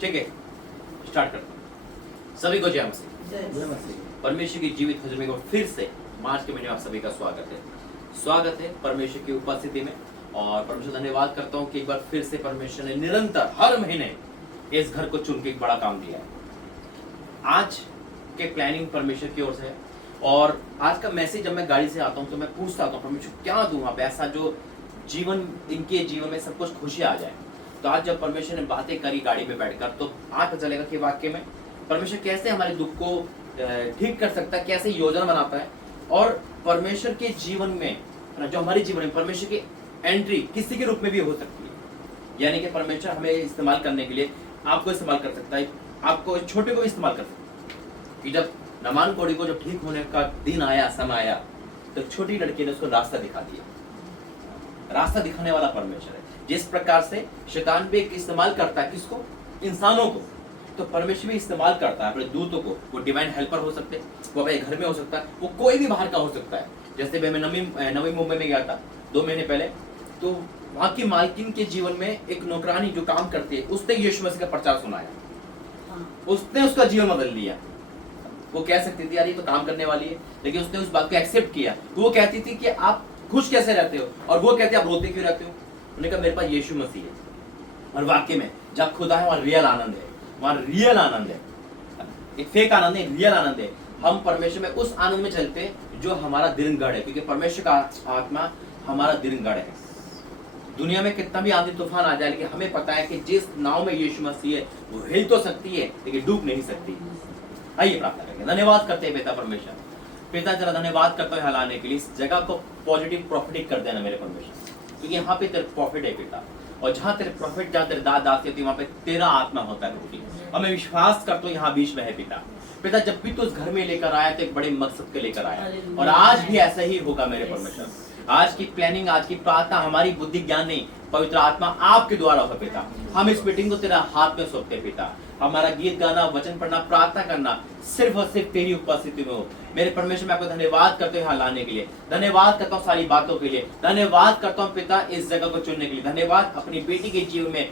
ठीक है, स्टार्ट करते हैं। सभी को जय मसीह। परमेश्वर की जीवित खजूर में फिर से मार्च के महीने में आप सभी का स्वागत है परमेश्वर की उपस्थिति में। और परमेश्वर धन्यवाद करता हूँ कि एक बार फिर से परमेश्वर ने निरंतर हर महीने इस घर को चुन के एक बड़ा काम दिया है। आज के प्लानिंग परमेश्वर की ओर से है और आज का मैसेज जब मैं गाड़ी से आता हूँ तो मैं पूछता हूँ परमेश्वर क्या दूं वहाँ पे ऐसा जो इनके जीवन में सब कुछ खुशी आ जाए। तो आज जब परमेश्वर ने बातें करी गाड़ी में बैठकर तो आज पता चलेगा कि वाक्य में परमेश्वर कैसे हमारे दुख को ठीक कर सकता है, कैसे योजना बनाता है। और परमेश्वर के जीवन में जो हमारे जीवन में परमेश्वर की एंट्री किसी के रूप में भी हो सकती है। यानी कि परमेश्वर हमें इस्तेमाल करने के लिए आपको इस्तेमाल कर सकता है, आपको छोटे को भी इस्तेमाल कर सकता है। कि जब नमान कोड़ी को जब ठीक होने का दिन आया, समय आया, तो छोटी लड़की ने उसको रास्ता दिखा दिया। रास्ता दिखाने वाला परमेश्वर है। जिस प्रकार से शैतान भी इस्तेमाल करता है किसको, इंसानों को, तो परमेश्वर भी इस्तेमाल करता है अपने दूतों को। वो डिवाइन हेल्पर हो सकते हैं, वो अपने घर में हो सकता है, वो कोई भी बाहर का हो सकता है। जैसे मैं नवी मुंबई में गया था 2 महीने पहले, तो वहाँ की मालकिन के जीवन में एक नौकरानी जो काम करती है उसने यीशु मसीह का प्रचार सुनाया। उसने उसका जीवन बदल दिया। वो कह सकती थी यार ये तो काम करने वाली है, लेकिन उसने उस बात को एक्सेप्ट किया। वो कहती थी कि आप खुश कैसे रहते हो, और वो कहते आप रोते क्यों रहते हो। उन्होंने कहा मेरे पास यीशु मसीह है। और वाकई में जब खुदा है वहाँ रियल आनंद है, वहाँ रियल आनंद है। एक फेक आनंद है, रियल आनंद है। हम परमेश्वर में उस आनंद में चलते हैं जो हमारा दिनगढ़ है, क्योंकि परमेश्वर का आत्मा हमारा दिनगढ़ है। दुनिया में कितना भी आंधी तूफान आ जाए, लेकिन हमें पता है कि जिस नाव में यीशु मसीह है वो हिल तो सकती है लेकिन डूब नहीं सकती। आइए प्रार्थना करेंगे। धन्यवाद करते हैं पिता परमेश्वर। पिता जरा धन्यवाद करता हूँ हलाने के लिए। इस जगह को पॉजिटिव प्रॉफिटिक कर देना मेरे परमेश्वर, क्योंकि यहाँ पे तेरे प्रॉफिट है पिता। और जहाँ तेरे प्रॉफिट, जहाँ तेरे दाद दास होती है, वहाँ पे तेरा आत्मा होता है प्रभु। और मैं विश्वास करता हूँ यहाँ बीच में है पिता। पिता जब भी तू उस घर में लेकर आया तो एक बड़े मकसद के लेकर आया, और आज भी ऐसा ही होगा मेरे परमेश्वर। आज की प्लानिंग, आज की प्रार्थना हमारी बुद्धि ज्ञान नहीं, पवित्र आत्मा आपके द्वारा होगा पिता। हम इस मीटिंग को तेरा हाथ में सौंपते पिता। हमारा गीत गाना, वचन पढ़ना, प्रार्थना करना सिर्फ और सिर्फ तेरी उपस्थिति में हो मेरे परमेश्वर। मैं आपको धन्यवाद करता हूँ यहाँ लाने के लिए, धन्यवाद करता हूँ सारी बातों के लिए, धन्यवाद करता हूँ पिता इस जगह को चुनने के लिए। धन्यवाद अपनी बेटी के जीवन में,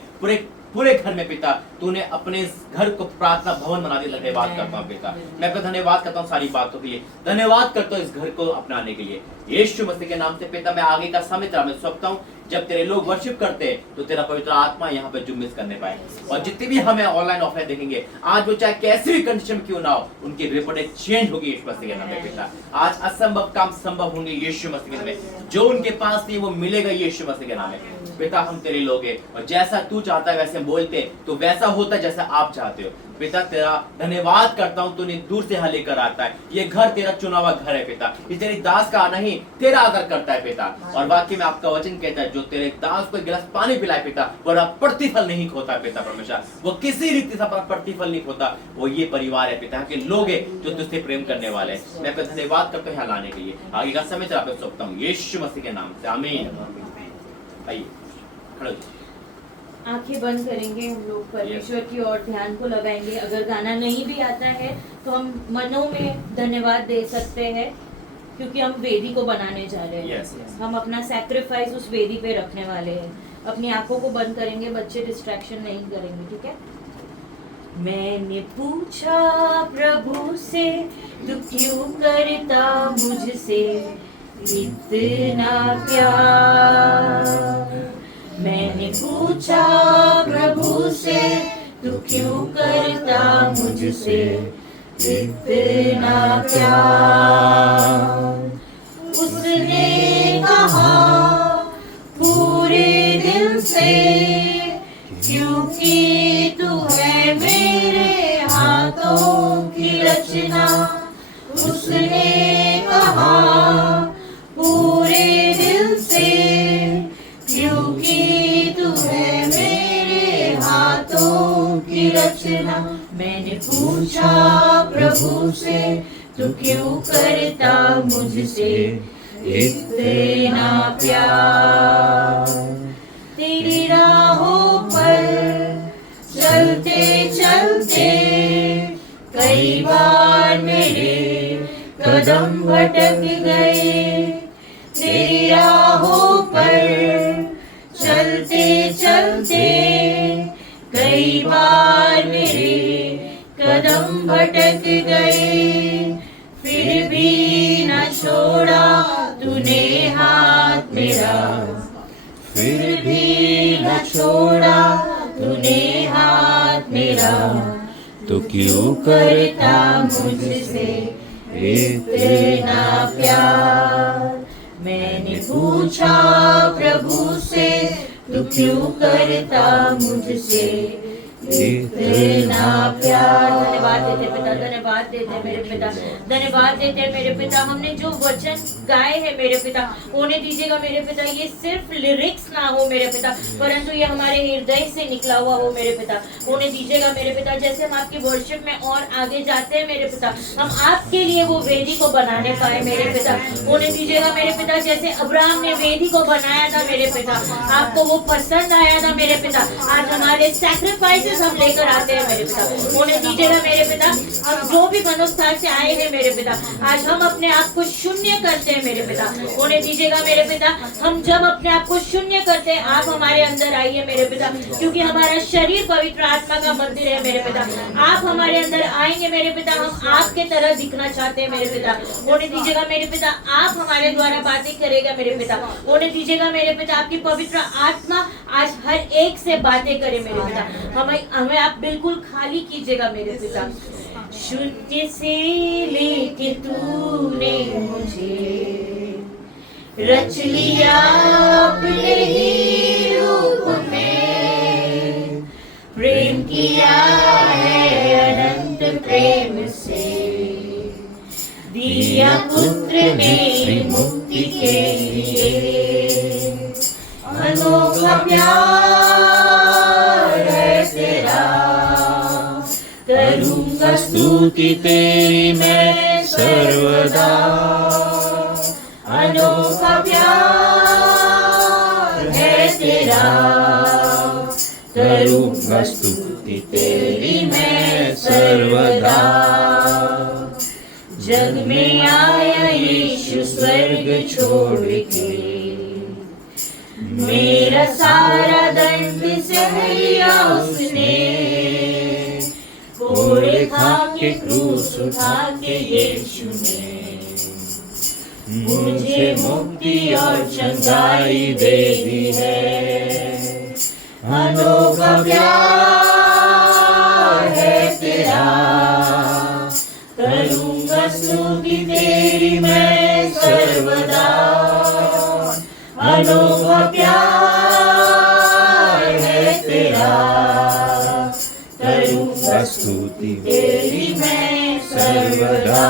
पूरे घर में पिता तूने अपने इस घर को प्रार्थना भवन बना दिया। धन्यवाद करता हूँ पिता। मैं आपको धन्यवाद करता हूँ सारी बातों के लिए, धन्यवाद करता हूँ इस घर को अपनाने के लिए यीशु मसीह के नाम से पिता। मैं आगे का समय तेरा मैं सौंपता हूँ। जब तेरे लोग वर्शिप करते हैं तो तेरा पवित्र आत्मा यहाँ पे जुम्मिस करने पाए। और जितने भी हमें ऑनलाइन ऑफलाइन देखेंगे आज, वो चाहे कैसी भी कंडीशन क्यों ना हो, उनकी रिपोर्टें चेंज होगी यीशु मसीह के नाम में पिता। आज असंभव काम संभव होंगे यीशु मसीह के नाम में। जो उनके पास नहीं वो मिलेगा यीशु मसीह के नाम में पिता। हम तेरे लोग हैं और जैसा तू चाहता है वैसे बोलते तो वैसा होता है जैसा आप चाहते हो पिता। तेरा धन्यवाद करता हूँ, तूने दूर से यहाँ लेकर आता है। ये घर तेरा चुना हुआ घर है पिता। ये तेरी दास का आना ही तेरा आदर करता है पिता। और वाकई में आपका वचन कहता है जो तेरे दास को एक गिलास पानी पिलाए पिता, वो प्रतिफल नहीं खोता पिता परमेश्वर। वो किसी रीति से प्रतिफल नहीं खोता। वो ये परिवार है पिता के लोग है जो तुझसे प्रेम करने वाले हैं। मैं आपका धन्यवाद करता हूँ यहाँ लाने के लिए। आगे का समय तेरा पे सौंपता हूँ यीशु मसीह के नाम से, आमीन। आइए खड़े हो। आंखें बंद करेंगे, हम लोग परमेश्वर की ओर ध्यान को लगाएंगे। अगर गाना नहीं भी आता है तो हम मनों में धन्यवाद दे सकते हैं, क्योंकि हम वेदी को बनाने जा रहे हैं। हम अपना सैक्रिफाइस उस वेदी पे रखने वाले हैं। अपनी आंखों को बंद करेंगे, बच्चे डिस्ट्रैक्शन नहीं करेंगे, ठीक है। मैंने पूछा प्रभु से तू क्यों करता मुझसे इतना प्यार। मैंने पूछा प्रभु से तू क्यों करता मुझसे इतना प्यार। उसने कहा पूरे दिल से, क्योंकि तू है मेरे हाथों की रचना। उसने कहा पूरे दिल से, क्योंकि तू है मेरे हाथों की रचना। मैंने पूछा प्रभु से तू क्यों करता मुझसे इतना प्यार। तेरी राहों पर चलते चलते कई बार मेरे कदम भटक गए। तेरी राहों पर चलते चलते कई बार हम भटक गए, फिर भी न छोड़ा तूने हाथ मेरा, फिर भी न छोड़ा तूने हाथ मेरा, तो क्यों करता मुझसे इतना प्यार। मैंने पूछा प्रभु से, तू क्यों करता मुझसे इतना प्यार। धन्यवाद देते पिता, धन्यवाद देते मेरे पिता, धन्यवाद देते मेरे पिता। हमने जो वचन गाए हैं मेरे पिता, होने दीजिएगा मेरे पिता ये सिर्फ लिरिक्स ना हो मेरे पिता, परंतु ये हमारे हृदय से निकला हुआ हो मेरे पिता। होने दीजिएगा मेरे पिता, जैसे हम आपकी वर्शिप में और आगे जाते हैं मेरे पिता, हम आपके लिए वो वेदी को बनाने पाए मेरे पिता। होने दीजिएगा मेरे पिता, जैसे अब्राहम ने वेदी को बनाया था मेरे पिता, आपको वो पसंद आया था मेरे पिता। आज हमारे सैक्रिफाइसेस हम लेकर आते हैं मेरे पिता। होने दीजिएगा मेरे पिता, हम जो भी मनोस्थान से आए हैं मेरे पिता, आज हम अपने आप को शून्य करते हैं मेरे पिता। होने दीजिएगा मेरे पिता, हम जब अपने आप को शून्य करते हैं, आप हमारे अंदर आइए मेरे पिता, क्योंकि हमारा शरीर पवित्र आत्मा का मंदिर है मेरे पिता। आप हमारे अंदर आएंगे मेरे पिता, हम आपके तरह दिखना चाहते हैं मेरे पिता। होने दीजिएगा मेरे पिता, आप हमारे द्वारा बातें करेगा मेरे पिता। होने दीजिएगा मेरे पिता, आपकी पवित्र आत्मा आज हर एक से बातें करे मेरे पिता। हमें आप बिल्कुल खाली कीजिएगा मेरे पिता। शून्य से लेके तूने मुझे रच लिया अपने ही रूप में, प्रेम किया है अनंत प्रेम से, दिया पुत्र ने मुक्ति के लिए। अनोखा प्यार है तेरा, करूँगा स्तुति तेरी मैं सर्वदा। अनोखा प्यार है तेरा, करूँगा स्तुति तेरी मैं सर्वदा। जग में आया यीशु स्वर्ग छोड़ के, मेरा सारा दर्द सह लिया उसने, कोड़े खा के क्रूस उठा के यीशु ने मुझे मुक्ति और चंगाई दे दी है। अनोखा प्यार है तेरा, करूँगा स्तुति तेरी मैं सर्वदा। अनोखा प्यार है तेरा, करूँगा स्तुति तेरी मैं सर्वदा।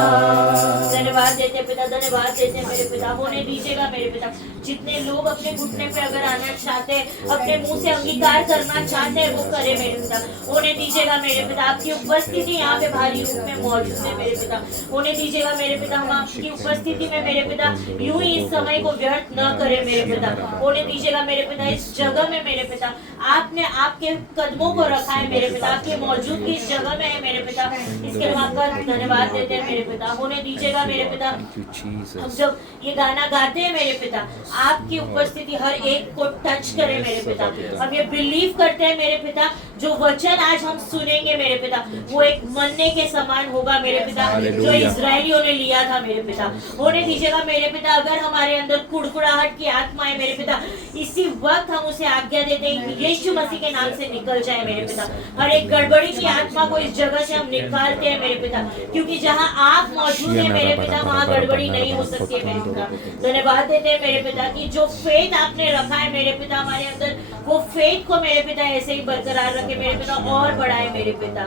धन्यवाद देते पिता, धन्यवाद देते मेरे पिता। होने दीजिएगा मेरे पिता, जितने लोग अपने घुटने पे अगर आना चाहते हैं, अपने मुंह से अंगीकार करना चाहते हैं, वो करे मेरे पिता। होने दीजिएगा मेरे पिता, आपकी उपस्थिति यहाँ पे भारी रूप में मौजूद है मेरे पिता। होने दीजिएगा मेरे पिता, हम आपकी उपस्थिति में मेरे पिता यूं ही इस समय को व्यर्थ न करें मेरे पिता। होने दीजिएगा मेरे पिता, इस जगह में मेरे पिता आपने आपके कदमों को रखा है मेरे पिता, आपकी मौजूदगी इस जगह में है मेरे पिता। इसके लिए आपका धन्यवाद देते हैं मेरे पिता। होने दीजिएगा मेरे पिता, हम जब ये गाना गाते हैं मेरे पिता, आपकी उपस्थिति हर एक को टच करे मेरे पिता। हम ये बिलीव करते हैं मेरे पिता, जो वचन आज हम सुनेंगे मेरे पिता, वो एक मन्ने के समान होगा मेरे पिता, जो इजरायलियों ने लिया था मेरे पिता। होने दीजिएगा मेरे पिता, अगर हमारे अंदर कुड़कुड़ाहट की आत्मा है मेरे पिता, इसी वक्त हम उसे आज्ञा देते हैं कि यीशु मसीह के नाम से निकल जाए मेरे पिता। हर एक गड़बड़ी की आत्मा को इस जगह से हम निकालते हैं मेरे पिता, क्योंकि जहाँ आप मौजूद हैं मेरे पिता, वहाँ गड़बड़ी नहीं हो सकती है मेरे पिता। धन्यवाद देते हैं मेरे पिता कि जो फेथ आपने रखा है मेरे पिता हमारे अंदर, वो फेथ को मेरे पिता ऐसे ही बरकरार रखे मेरे पिता, और बढ़ाए मेरे पिता।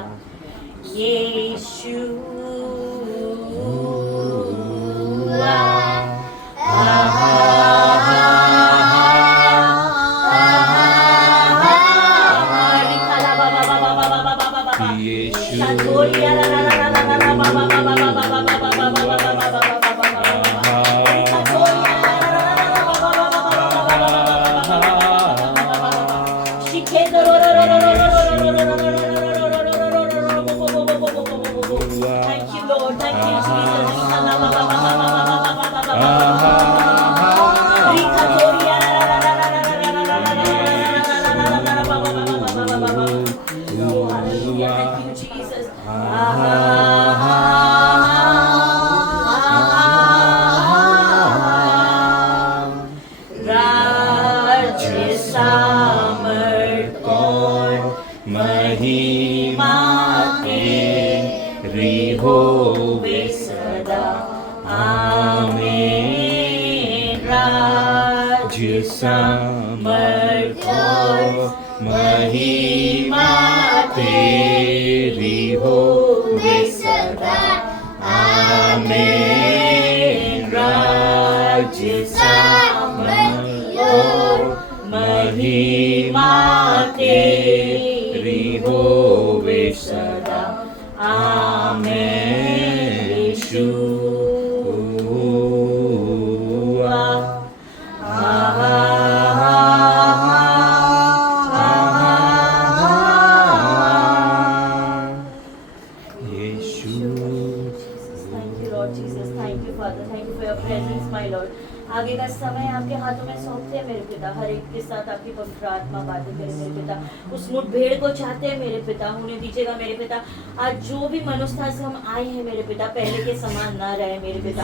यीशु समर्थ महिमा तेरी हो सदा। आमीन। राज्य समर्थ महिमा तेरी हो सदा। आमीन। यीशुआ। आगे का समय आपके हाथों में सौंपते हैं मेरे पिता। हर एक के साथ आपकी पवित्र आत्मा बातें करे मेरे पिता। उस मुठभेड़ को चाहते हैं मेरे पिता, होने दीजिएगा मेरे पिता। आज जो भी मनुष्यता से हम आए हैं मेरे पिता, पहले के समान ना रहे मेरे पिता।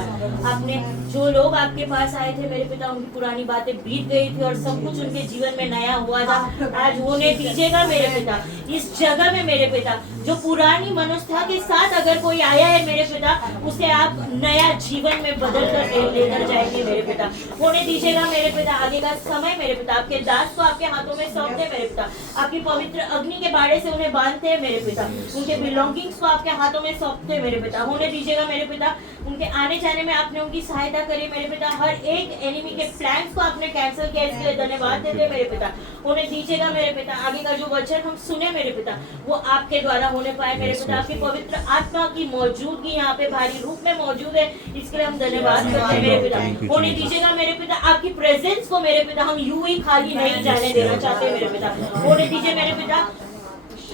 आपने जो लोग आपके पास आए थे मेरे पिता, उनकी पुरानी बातें बीत गई थी और सब कुछ उनके जीवन में नया हुआ था। आज होने दीजिएगा मेरे पिता। इस जगह में मेरे पिता, जो पुरानी मनुष्यता के साथ अगर कोई आया है मेरे पिता, उसे आप नया जीवन में बदल कर लेकर जाएंगे मेरे पिता। होने दीजिएगा मेरे पिता। आगे का समय मेरे पिता आपके दास को आपके हाथों में सौंपते हैं मेरे पिता। आपकी पवित्र अग्नि के बाड़े से उन्हें बांधते हैं मेरे पिता। उनके बिलोंगिंग्स को आपके हाथों में सौंपते हैं मेरे पिता। होने दीजिएगा मेरे पिता। उनके आने जाने में आपने उनकी सहायता करी मेरे पिता। हर एक एनिमी के प्लान्स को आपने कैंसिल किया, इसके लिए धन्यवाद देते हैं मेरे पिता। होने दीजिएगा मेरे पिता। आगे का जो वचन हम सुने मेरे पिता, वो आपके द्वारा होने पाए मेरे पिता। आपकी पवित्र आत्मा की मौजूदगी यहाँ पे भारी रूप में मौजूद है, इसके लिए हम धन्यवाद करते हैं मेरे पिता। होने दीजिएगा मेरे पिता। आपकी प्रेजेंस को मेरे पिता हम यूं ही खाली नहीं जाने देना चाहते मेरे पिता। होने दीजिए मेरे पिता।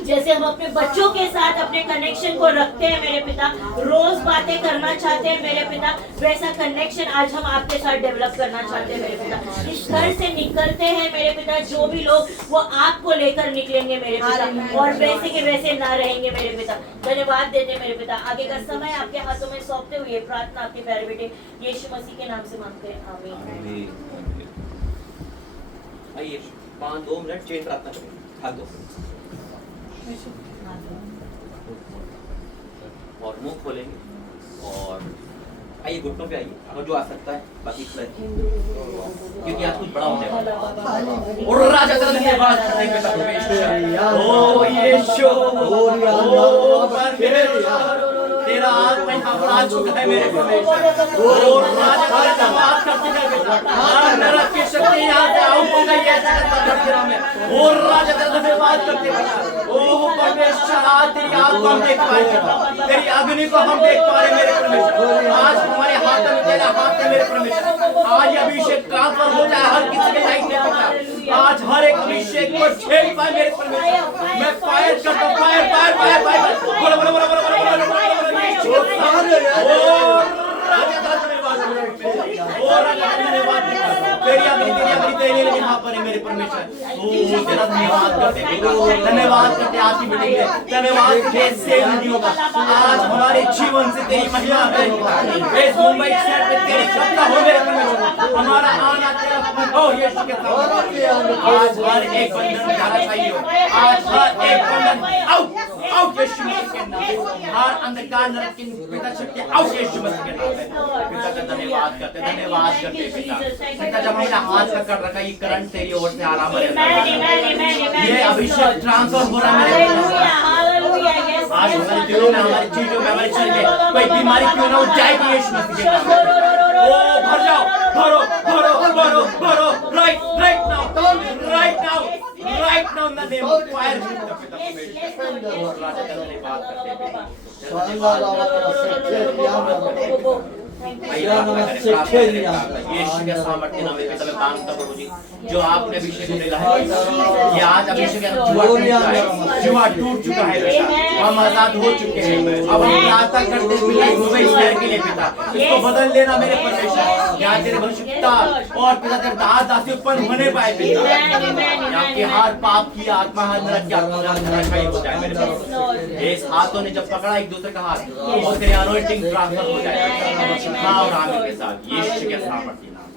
जैसे हम अपने बच्चों के साथ अपने कनेक्शन को रखते हैं मेरे पिता, रोज बातें करना चाहते हैं मेरे पिता, वैसा कनेक्शन आज हम आपके साथ डेवलप करना चाहते हैं मेरे पिता। इस घर से निकलते हैं मेरे पिता जो भी लोग, वो आपको लेकर निकलेंगे मेरे पिता, और वैसे के वैसे ना रहेंगे मेरे पिता। धन्यवाद देते हैं मेरे पिता। आगे का समय आपके हाथों में सौंपते हुए प्रार्थना आपके प्यारे बेटे यीशु मसीह के नाम से मांगते हैं, आमीन। आइए 2 मिनट चेन प्रार्थना करें। हाथ दो और मुंह खोलेंगे और आइए घुटनों पे आइए, और जो आ सकता है बाकी क्योंकि आज कुछ बड़ा होने वाला है। और राजा धन्यवाद करते हैं ओ यीशु, ओ परमेश्वर, तेरा आत्मा यहाँ पर आ चुका है मेरे परमेश्वर। और राजा धन्यवाद करते हैं बेटा, हर नरक की शक्ति यहाँ से आउट हो गई है जगत में। और राजा धन्यवाद करते हैं बेटा, ओ परमेश्वर आज तेरी आत्मा हम देख पा रहे हैं, तेरी अग्नि को हम देख पा रहे हैं मेरे परमेश्वर। आज हमारे हाथ में तेरा हाथ है मेरे परमेश्वर। आज अभिषेक ट्रांसफर हो जाए हर किसी के लाइफ में बेटा। आज हर एक अभिषेक को छेड़ पाए मेरे परमेश्वर। मैं फायर करता हूं, फायर फायर फायर फायर। बोलो बोलो बोलो बोलो बोलो तेरी अग्नि तेरे लिए यहाँ पर है मेरे परमेश्वर। तेरा धन्यवाद करते हैं, धन्यवाद करते हैं आपकी बेटी के, धन्यवाद कैसे नहीं होगा। आज हमारे जीवन से तेरी महिमा है, इस मुंबई शहर में तेरी सत्ता हो मेरे परमेश्वर। हमारा आना तेरा हो यीशु के सामने। आज हर एक बंधन जाना चाहिए, आज हर एक बंधन आउट आउट यीशु मसीह के नाम। हर अंधकार नरक की पिता शक्ति आउट यीशु मसीह के नाम में। पिता का धन्यवाद करते, धन्यवाद करते पिता। पिता जब हमने हाथ का कर रखा, ये करंट तेरी ओर से आ रहा है, ये अभिषेक ट्रांसफर हो रहा है मेरे। आज हमारे दिलों में, हमारी चीजों में, हमारे शरीर में कोई बीमारी क्यों ना हो जाएगी यीशु मसीह के नाम में। ओ भर जाओ, भरो भरो भरो भरो, right right now, right now, right now in the name of fire. राजा का धन्यवाद करते हैं। यीशु के सामर्थ्य नाम में पिता मैं मांगता प्रभु जी, जो आपने अभिषेक मिला है, ये आज अभिषेक जुआ टूट चुका है बेटा, हम आजाद हो चुके हैं। अब हम प्रार्थना करते हैं मुंबई शहर के लिए पिता, इसको बदल लेना मेरे परमेश्वर। यहाँ तेरे भविष्यता और पिता तेरे दास दासी उत्पन्न होने पाए पिता, आपके हाथ पाप की आत्मा नरक की आत्मा धराशायी हो जाए मेरे परमेश्वर। इस हाथों ने जब पकड़ा एक दूसरे का हाथ, और तेरे अनॉइंटिंग ट्रांसफर हो जाए हाँ और आमीन के साथ यीशु के सामर्थ्य नाम।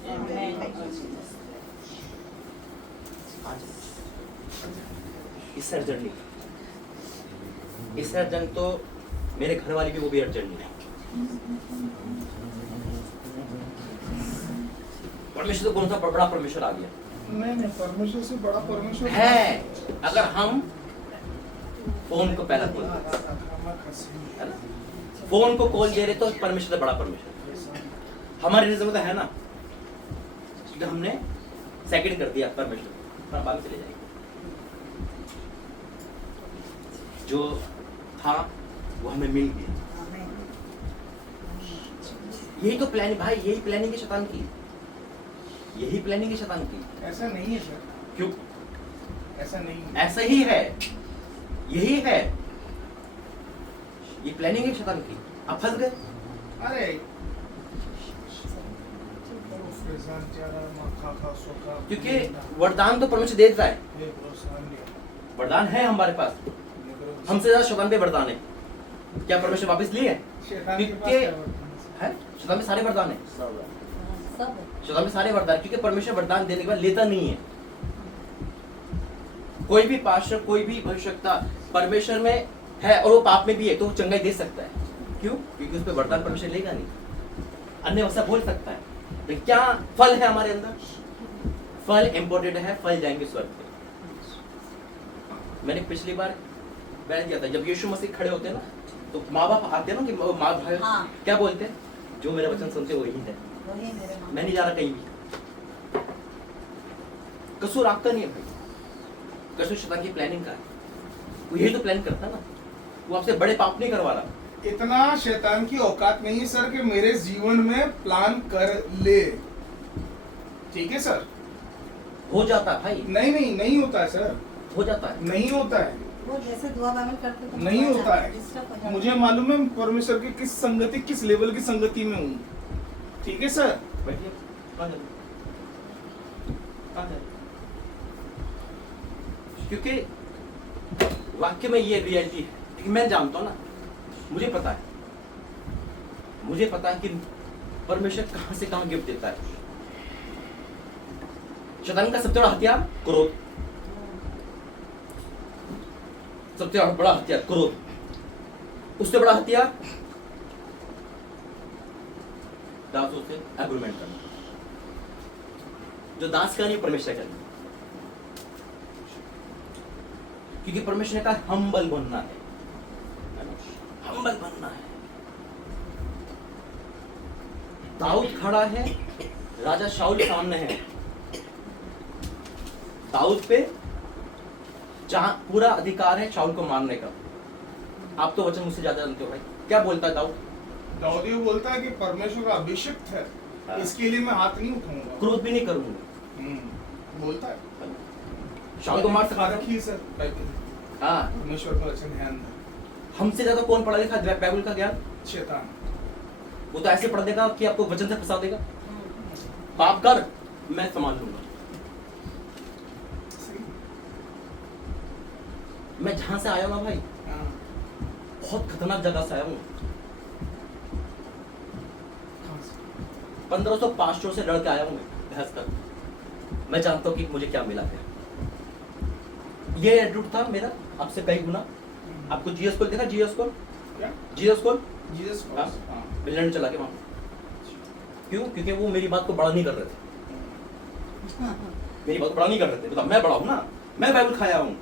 इस सर्जन तो मेरे घर वाली भी वो भी अर्जन नहीं। परमेश्वर तो कौन सा बड़ा परमेश्वर आ गया नहीं परमेश्वर से बड़ा परमेश्वर है। अगर हम फोन को पहला खोल दें, है ना, फोन को कॉल दे रहे तो परमेश्वर से बड़ा परमेश्वर हमारे नजर में तो है ना, तो हमने सेकंड कर दिया परमेश्वर, बाद में चले जाएंगे। जो था वो हमें मिल गया। यही तो प्लानिंग भाई, यही प्लानिंग है शैतान की, यही प्लानिंग है शैतान की। ऐसा नहीं है सर, क्यों? ऐसा नहीं है। ऐसा ही है, यही है, ये प्लानिंग है शैतान की। आप फंस गए। अरे क्योंकि वरदान तो परमेश्वर देता है, वरदान है हमारे पास, हमसे ज्यादा शैतान पे वरदान है। क्या परमेश्वर वापस लिए है? है शैतान में सारे वरदान है, शैतान में सारे वरदान, क्योंकि परमेश्वर वरदान देने के बाद लेता नहीं है। कोई भी पास्टर, कोई भी भविष्यवक्ता परमेश्वर में है और वो पाप में भी है तो वो चंगाई दे सकता है। क्यों? क्योंकि उस पर वरदान परमेश्वर लेगा नहीं, अन्य भाषा बोल सकता है। लेकिन क्या फल है हमारे अंदर? फल इम्पोर्टेंट है, फल जाएंगे स्वर्ग पे। मैंने पिछली बार बयान किया था, जब यीशु मसीह खड़े होते हैं ना तो माँ बाप आते हैं ना, कि माँ भाई क्या बोलते हैं? जो मेरा वचन सुनते वही है, मैं नहीं जा रहा कहीं भी। कसूर आपका नहीं है भाई, कसूर शैतान की प्लानिंग का है। वो यही तो प्लान करता है ना, वो आपसे बड़े पाप नहीं करवा रहा। इतना शैतान की औकात नहीं है सर कि मेरे जीवन में प्लान कर ले। ठीक है सर, हो जाता है भाई, नहीं होता है सर, हो जाता है। नहीं होता है, वो जैसे दुआ बाइबल करते तो नहीं होता है। डिस्टर्ब हो जाता मुझे मालूम है परमेश्वर की किस संगति, किस लेवल की संगति में हूँ। ठीक है सर, बैठिए, कहाँ जा रहे? कहाँ जा रहे? क्योंकि वाक्य में ये रियलिटी है, क्योंकि मैं जानता हूँ ना, मुझे पता है कि परमेश्वर कहां से कहां गिफ्ट देता है। शैतान का सबसे बड़ा हथियार क्रोध, सबसे बड़ा हथियार क्रोध, उससे बड़ा हथियार दासों से एग्रीमेंट करना। जो दास का नहीं, परमेश्वर का नहीं, क्योंकि परमेश्वर ने कहा हम्बल बनना है, हम्बल बनना है। दाऊद खड़ा है, राजा शाऊल सामने है, दाऊद पे पूरा अधिकार है शाऊल को मारने का। आप तो वचन मुझसे ज्यादा जानते हो भाई, क्या बोलता है दाऊद? दाऊद ये बोलता है कि परमेश्वर का अभिषिक्त है, इसके लिए मैं हाथ नहीं उठाऊंगा, क्रोध भी नहीं करूंगा। बोलता है। शाऊल को मार सकता रखी सर, हाँ, परमेश्वर का वचन है अंदर। हमसे ज्यादा कौन पढ़ा लिखा बाइबल का ज्ञान? शैतान। वो तो ऐसे पढ़ देगा कि आपको वचन से फंसा देगा। पाप कर, मैं संभाल लूंगा। मैं जहां से आया हूं ना भाई, बहुत खतरनाक जगह से आया हूं। 1500 पास्टरों से लड़ के आया हूं मैं, बहस कर। मैं जानता हूं कि मुझे क्या मिला है। ये एटीट्यूड था मेरा आपसे कई गुना। आपको जीएस कोल देखा? जीएस कोल, क्या? जीएस कोल, जीसस क्राइस्ट। हाँ। इंग्लैंड चला के वहां। क्यों? क्योंकि वो मेरी बात को बड़ा नहीं कर रहे थे, मेरी बात को बड़ा नहीं कर रहे थे। मतलब मैं बड़ा हूं ना, मैं बाइबल खाया हूं।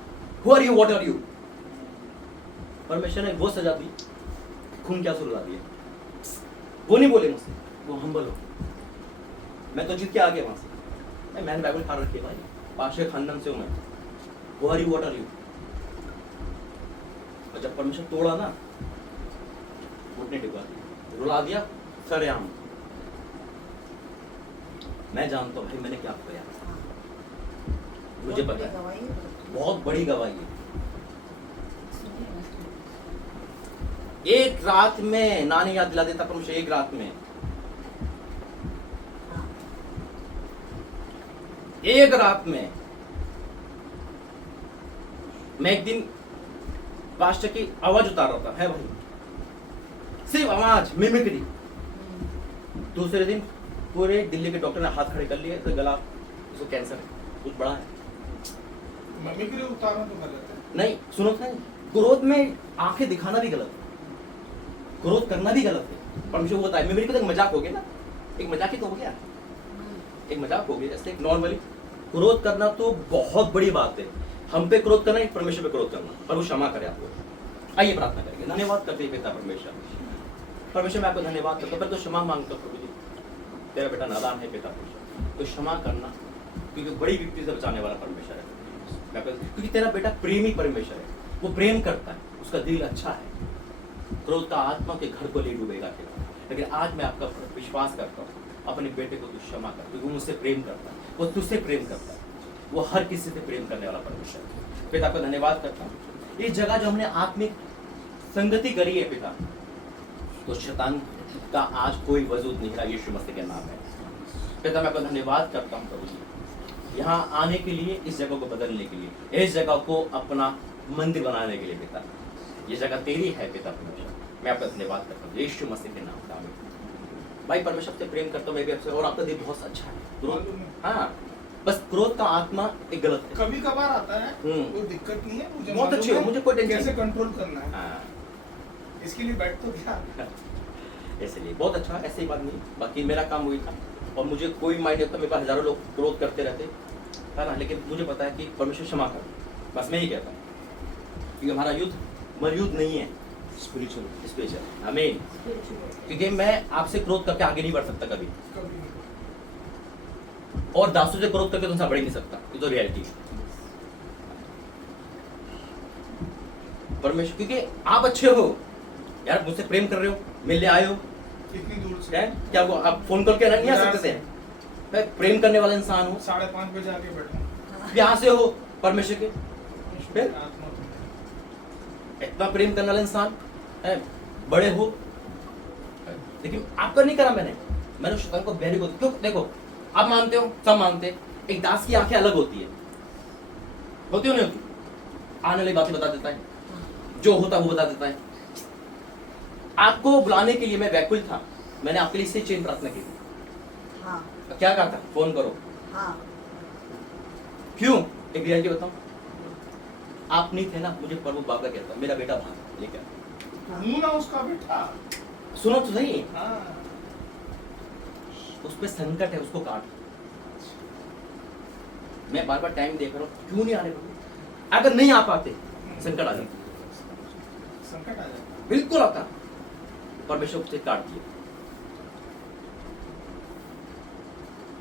Who are you? What are you? परमेश्वर ने वो सजा दी, खून क्या सुलगा दिया। वो नहीं बोले मुझसे, वो हम्बल हो। मैं तो जीत के आ गया वहां से। मैंने बाइबल खा रखी है भाई, पाशे खानदान से हूं मैं। Who are you? What are you? और जब परमेश्वर तोड़ा ना, घुटने टिका दिया, रुला दिया सरेआम। मैं जानता हूं भाई मैंने क्या किया, मुझे पता है, बहुत बड़ी गवाही है। एक रात में नानी याद दिला देता परमेश्वर, एक रात में, एक रात में। मैं एक दिन पास्टर की आवाज उतार रहा था, है भाई, सिर्फ आवाज, मिमिक्री। दूसरे दिन पूरे दिल्ली के डॉक्टर ने हाथ खड़े कर लिए, तो गला, उसको कैंसर है, कुछ बड़ा है। मिमिक्री उतारना तो गलत है। नहीं, सुनो था, क्रोध में आंखें दिखाना भी गलत है, क्रोध करना भी गलत है। परमेश्वर होता है मिमिक्री तो एक मजाक हो गया ना, एक मजाक ही तो हो गया। एक मजाक हो गई, ऐसे एक नॉर्मली क्रोध करना तो बहुत बड़ी बात है। हम पे क्रोध करना, परमेश्वर पे क्रोध करना, पर वो क्षमा करे आपको। आइए प्रार्थना करेंगे। धन्यवाद करते हैं पिता परमेश्वर। परमेश्वर मैं आपको धन्यवाद करता हूँ, पर तो क्षमा मांगता हूँ प्रभु जी, तेरा बेटा नादान है पिता परमेश्वर, तो क्षमा करना, क्योंकि बड़ी विपत्ति से बचाने वाला परमेश्वर है। क्योंकि तेरा बेटा प्रेमी परमेश्वर है, वो प्रेम करता है, उसका दिल अच्छा है। क्रोध का आत्मा के घर को ले डूबेगा, लेकिन आज मैं आपका विश्वास करता हूँ, अपने बेटे को तू क्षमा कर, क्योंकि वो मुझसे प्रेम करता है, वो तुझसे प्रेम करता है, वो हर किसी से प्रेम करने वाला परमेश्वर है। पिता आपका धन्यवाद करता हूँ। इस जगह जो हमने आत्मिक संगति करी है पिता, तो शैतान का आज कोई वजूद नहीं रहा, यीशु मसीह के नाम है। पिता मैं आपका धन्यवाद करता हूँ प्रभु जी, यहाँ आने के लिए, इस जगह को बदलने के लिए, इस जगह को अपना मंदिर बनाने के लिए पिता, ये जगह तेरी है पिता परमेश्वर। मैं आपका धन्यवाद करता हूँ यीशु मसीह के नाम में। भाई परमेश्वर से प्रेम करता हूँ मैं भी आपसे, और आपका दिल बहुत अच्छा है। क्रोध, हाँ, बस क्रोध का आत्मा एक गलत है, कभी कभार आता है, कोई दिक्कत नहीं है, मुझे बहुत अच्छे हो, मुझे कोई टेंशन कैसे नहीं। कंट्रोल करना है, हाँ, इसके लिए बैठ तो क्या। इसलिए बहुत अच्छा, ऐसे ही बात नहीं। बाकी मेरा काम वही था, और मुझे कोई माइंड नहीं होता, मेरे पास हजारों लोग क्रोध करते रहते है ना, लेकिन मुझे पता है कि परमेश्वर क्षमा कर, बस मैं ही कहता हूँ, क्योंकि हमारा युद्ध मरयुद्ध नहीं है, स्पिरिचुअल, आमीन। क्योंकि मैं आपसे क्रोध करके आगे नहीं बढ़ सकता कभी, कभी नहीं। और दासों से क्रोध करके तुमसे बढ़ ही नहीं सकता, ये तो रियलिटी है। परमेश्वर, क्योंकि आप अच्छे हो यार, मुझसे प्रेम कर रहे हो, मिलने आए हो, इतनी दूर से है क्या वो आप फोन करके नहीं आ सकते थे? मैं प्रेम करने वाला इंसान हूँ, 5:30 बजे आके बैठा, यहाँ से हो परमेश्वर के, फिर आत्मा को। इतना प्रेम करने वाला इंसान है, बड़े हो, लेकिन आपका नहीं करा मैंने शैतान को वेरी गुड। क्यों? देखो आप मानते हो, सब मानते हैं, एक दास की आंखें अलग होती है, होती हो नहीं होती? आने वाली बातें बता देता है, जो होता वो बता देता है। आपको बुलाने के लिए मैं व्याकुल था, मैंने आपके लिए इससे चेन प्रार्थना की थी। हाँ क्या कहा था? फोन करो। हाँ क्यों? एक रियलिटी बताऊं, आप नहीं थे ना, मुझे प्रभु बाबा कहता मेरा बेटा भाग लेकर, हूँ ना उसका बेटा। सुनो तो सही, हाँ। उस पे संकट है, उसको काट। मैं बार बार टाइम देख रहा हूँ, क्यों नहीं आ रहे प्रभु? अगर नहीं आ पाते संकट आ जाता, संकट आ जाता। बिल्कुल आता, परमेश्वर उससे काट दिया।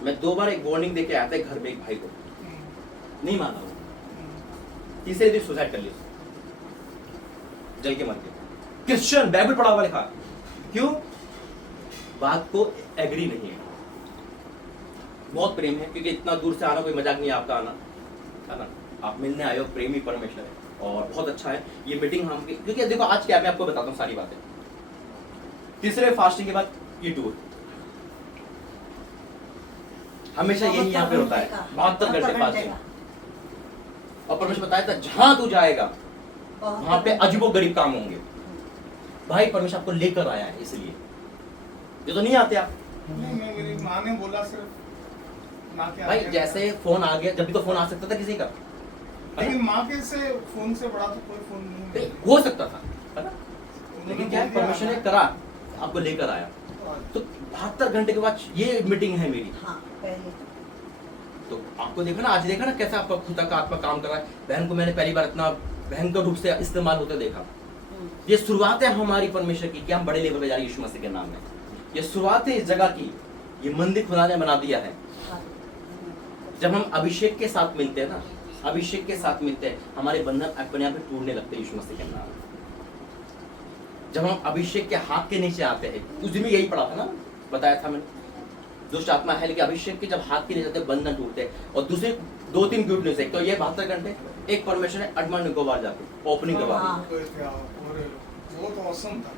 मैं 2 बार एक वार्निंग देके आया था घर में एक भाई को, नहीं माना वो, तीसरे दिन सुसाइड कर लिया, जल के मर गया। क्रिश्चियन, बाइबल पढ़ा हुआ लिखा, क्यों? बात को एग्री नहीं है, बहुत प्रेम है, क्योंकि इतना दूर से आना कोई मजाक नहीं है आपका आना, है ना? आप मिलने आए हो, प्रेमी परमेश्वर है, और बहुत अच्छा है ये मीटिंग हम, क्योंकि देखो आज क्या, मैं आपको बताता हूँ सारी बातें। तीसरे फास्टिंग के बाद ये टूर हमेशा यही यहाँ पे होता है, 72 घंटे फास्टिंग। और परमेश्वर बताया था जहां तू जाएगा वहां पे अजीबो गरीब काम होंगे। भाई परमेश्वर आपको लेकर आया है, इसलिए ये तो नहीं आते आप। नहीं, मेरी माँ ने बोला सिर्फ माँ के भाई आगे जैसे फोन आ गया, जब भी तो फोन आ सकता था किसी का, लेकिन माँ के से फोन से बड़ा तो कोई फोन नहीं है। हो सकता था, है ना? उन्होंने लेकिन क्या बोल दिया परमेश्वर ने ना। करा, आपको लेकर आया। तो 72 घंटे के बाद ये मीटिंग है मेरी, हाँ पहले तो आपको देखा ना, आज देखा ना कैसा आपका खुदा का आत्मा काम कर रहा है। बहन को मैंने पहली बार इतना भयंकर रूप से इस्तेमाल होते देखा। ये शुरुआत है हमारी परमेश्वर की, कि हम बड़े लेवल पे जा रहे हैं यीशु मसीह के नाम में। ये शुरुआत है इस जगह की, ये मंदिर खुदा ने बना दिया है। जब हम अभिषेक के साथ मिलते हैं ना, अभिषेक के साथ मिलते हैं, हमारे बंधन अपने आप टूटने लगते हैं यीशु मसीह के नाम में। जब हम अभिषेक के हाथ के नीचे आते हैं, उस दिन भी यही पढ़ा था ना, बताया था मैंने, दुष्ट आत्मा है, लेकिन अभिषेक के जब हाथ के नीचे आते बंधन टूटते हैं। और दूसरे 2-3 गुड न्यूज है, तो ये 72 घंटे एक परमेश्वर ने अंडमान निकोबार जाके ओपनिंग करवा दी, कोई क्या, और वो तो औसम था।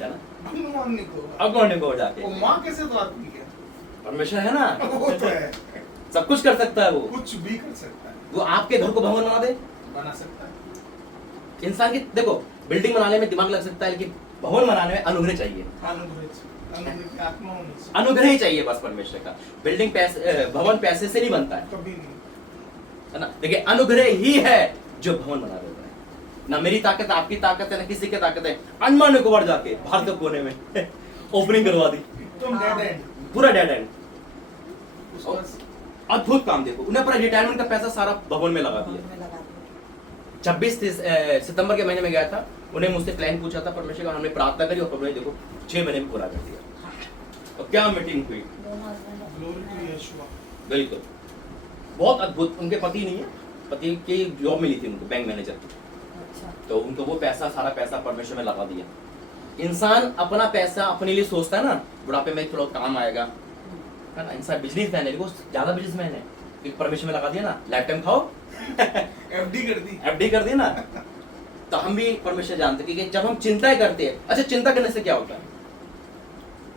है ना? अंडमान निकोबार। अंडमान निकोबार जाके वो माँ कैसे तो आदमी है। परमेश्वर है ना, वो तो है, सब कुछ कर सकता है वो। कुछ भी कर सकता है, वो आपके घर को भवन बना दे, बना सकता है। इंसान की देखो बिल्डिंग बनाने में दिमाग लग सकता है, लेकिन भवन बनाने में अनुग्रह चाहिए, अनुग्रह की आत्मा होनी चाहिए। अनुग्रह ही चाहिए बस परमेश्वर का। बिल्डिंग पैसे, भवन पैसे से नहीं बनता है, कभी नहीं। है ना? देखिए अनुग्रह ही है जो भवन बना देता है। ना मेरी ताकत है, आपकी ताकत है, ना किसी की ताकत है। अंडमान निकोबार जाके भारत के कोने में ओपनिंग करवा दी, तुम डेड एंड। पूरा डेड एंड। अद्भुत काम देखो, उन्हें अपना रिटायरमेंट का पैसा सारा भवन में लगा दिया। में लगा दिया। 26 सितंबर के महीने में गया था, उन्हें मुझसे प्लान पूछा था परमेश्वर का, हमने प्रार्थना करी और परमेश्वर देखो 6 महीने में पूरा कर दिया। और क्या मीटिंग हुई, ग्लोरी टू यीशु। बिल्कुल बहुत अद्भुत। उनके पति नहीं है, पति की जॉब मिली थी उनको बैंक मैनेजर की, अच्छा। तो उनको वो पैसा सारा पैसा परमेश्वर में लगा दिया। इंसान अपना पैसा अपने लिए सोचता है ना, बुढ़ापे में थोड़ा काम आएगा, है ना। इंसान बिजनेसमैन है, वो ज्यादा बिजनेसमैन है, क्योंकि परमेश्वर में लगा दिया ना, लाइफ टाइम खाओ एफडी कर दी ना। तो हम भी परमेश्वर जानते हैं कि जब हम चिंता करते हैं, अच्छा चिंता करने से क्या होता है,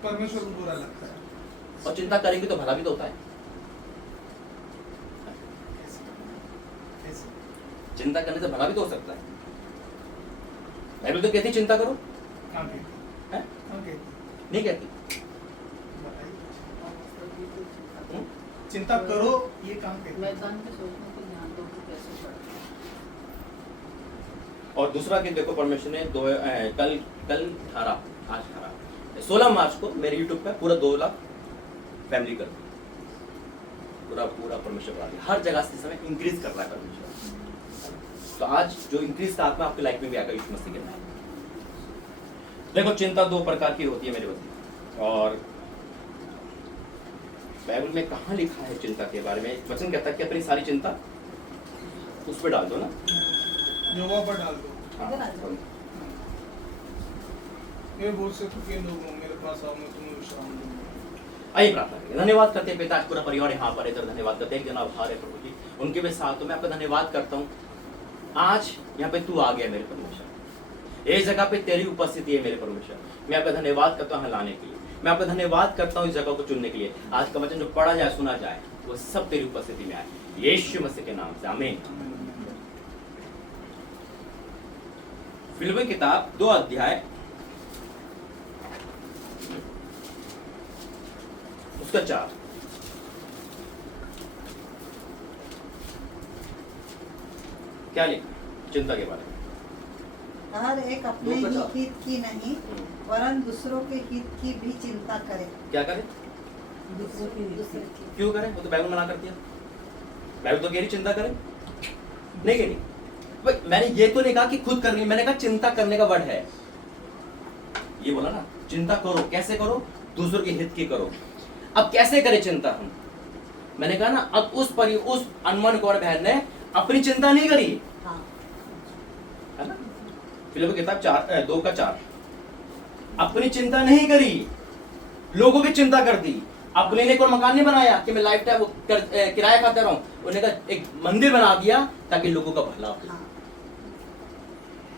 परमेश्वर को बुरा लगता है। और चिंता करेंगे तो भला भी तो होता है। ऐसे। चिंता करने से भला भी तो हो सकता है। बाइबल तो कहती है चिंता करो, कहाँ कहती? है कहाँ कहती? नहीं कहती। चिंता करो ये काम कहती? मैदान पे सोचने को ध्यान दो कि कैसे चढ़ना। और दूसरा कि देखो परमेश्वर ने कल 16 मार्च को मेरे YouTube पे पूरा 2 लाख फैमिली कर पूरा परमेश्वर बढ़ा दिया। हर जगह से समय इंक्रीज कर रहा है परमेश्वर। तो आज जो इंक्रीज का आत्मा आपकी लाइफ में भी आएगा यीशु मसीह के नाम। देखो चिंता 2 प्रकार की होती है मेरे बच्चे, और बाइबल में कहाँ लिखा है चिंता के बारे में। वचन कहता है कि अपनी सारी चिंता उस पर डाल दो ना, यहोवा पर डाल दो। हाँ, इधर आ जाओ। मेरे बोझ से थके लोग हो, मेरे पास आओ, मैं तुम्हें विश्राम दूंगा। आइए प्रार्थना करें। धन्यवाद करते हैं पिता, आज पूरा परिवार यहाँ पर है, तो धन्यवाद करते हैं कि जनाब आभार है प्रभु जी उनके भी साथ। तो मैं आपका धन्यवाद करता हूँ, आज यहाँ पे तू आ गया मेरे परमेश्वर, इस जगह पे तेरी उपस्थिति है मेरे परमेश्वर। मैं आपका धन्यवाद करता हूँ लाने के लिए, मैं आपका धन्यवाद करता हूँ इस जगह को चुनने के लिए। आज का वचन जो पढ़ा जाए सुना जाए वो सब तेरी उपस्थिति में आए, यीशु मसीह के नाम से आमीन। फिलिप्पियों की किताब 2 अध्याय उसका 4। क्या लिखा चिंता के बारे में? हर एक अपने ही हित की नहीं वरन दूसरों के हित की भी चिंता करे। क्या करें, दूसरों की क्यों करें? वो तो बाइबल मना करती है। बाइबल तो कह रही चिंता करें, नहीं कह रही। भाई मैंने ये तो नहीं कहा कि खुद करनी, मैंने कहा चिंता करने का वर्ड है, ये बोला ना। चिंता करो, कैसे करो? दूसरों के हित की करो। अब कैसे करें चिंता हम? मैंने कहा ना, अब उस अनमन कौर बहन ने अपनी चिंता नहीं करी, हाँ। है ना। फिलिप्पियों की किताब 2 का 4। अपनी चिंता नहीं करी, लोगों की चिंता कर दी। अपने लिए कोई मकान नहीं बनाया कि मैं लाइफ टाइम किराया खाता रहूं, उन्होंने कहा एक मंदिर बना दिया ताकि लोगों का भला हो। हाँ।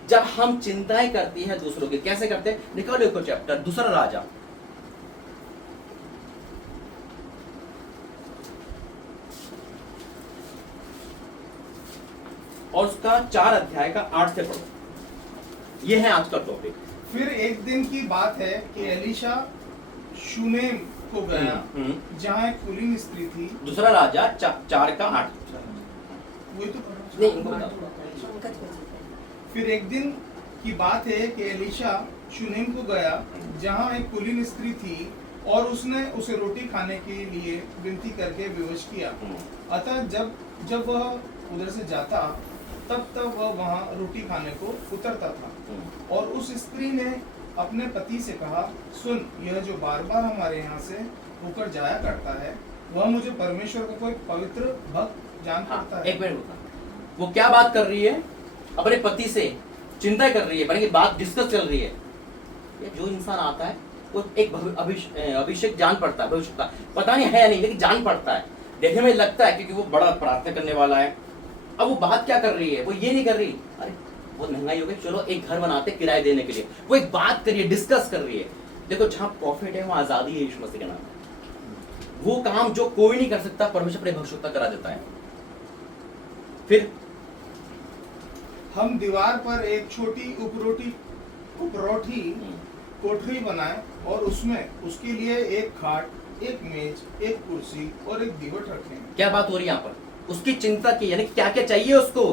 जब हम चिंताएं करती है दूसरों की, कैसे करते हैं? निकालो एक चैप्टर, दूसरा राजा, और उसका 4 अध्याय का 8 से पढ़ो। ये है आज का टॉपिक। फिर एक दिन की बात है कि एलिशा शूनेम को गया, जहाँ एक कुलीन स्त्री थी। दूसरा राजा 4 का 8। वही तो नहीं, इनको बता दो। पंकज को जीते। फिर एक दिन की बात है कि एलिशा शूनेम को गया, जहाँ एक कुलीन स्त्री थी, और उसने उसे रोटी खाने के लिए विनती करके विवश किया। अतः जब वह उधर से जाता तब वह वहाँ रोटी खाने को उतरता था। और उस स्त्री ने अपने पति से कहा, सुन, यह जो बार बार हमारे यहाँ से होकर जाया करता है, वह मुझे परमेश्वर को कोई पवित्र भक्त जान पड़ता है। एक मिनट रुकना। वो क्या बात कर रही है? अपने पति से चिंता कर रही है, बल्कि बात डिस्कस चल रही है। ये जो इंसान आता है वो एक अभिषेक जान पड़ता है, भविष्य का पता नहीं है या नहीं, लेकिन जान पड़ता है, देखने में लगता है क्योंकि वो बड़ा प्रार्थना करने वाला है। अब वो बात क्या कर रही है? वो ये नहीं कर रही अरे बहुत महंगाई हो गई, चलो एक घर बनाते किराए देने के लिए। वो एक बात कर रही है, डिस्कस कर रही है। देखो जहाँ प्रॉफिट है वहाँ आजादी है यीशु मसीह के नाम। वो काम जो कोई नहीं कर सकता परमेश्वर अपने भविष्यता करा देता है। फिर हम दीवार पर एक छोटी उपरोठी कोठरी बनाए और उसमें उसके लिए एक खाट, एक मेज, एक कुर्सी और एक दीवट रखें। क्या बात हो रही है यहाँ पर? उसकी चिंता की, यानी क्या क्या चाहिए उसको,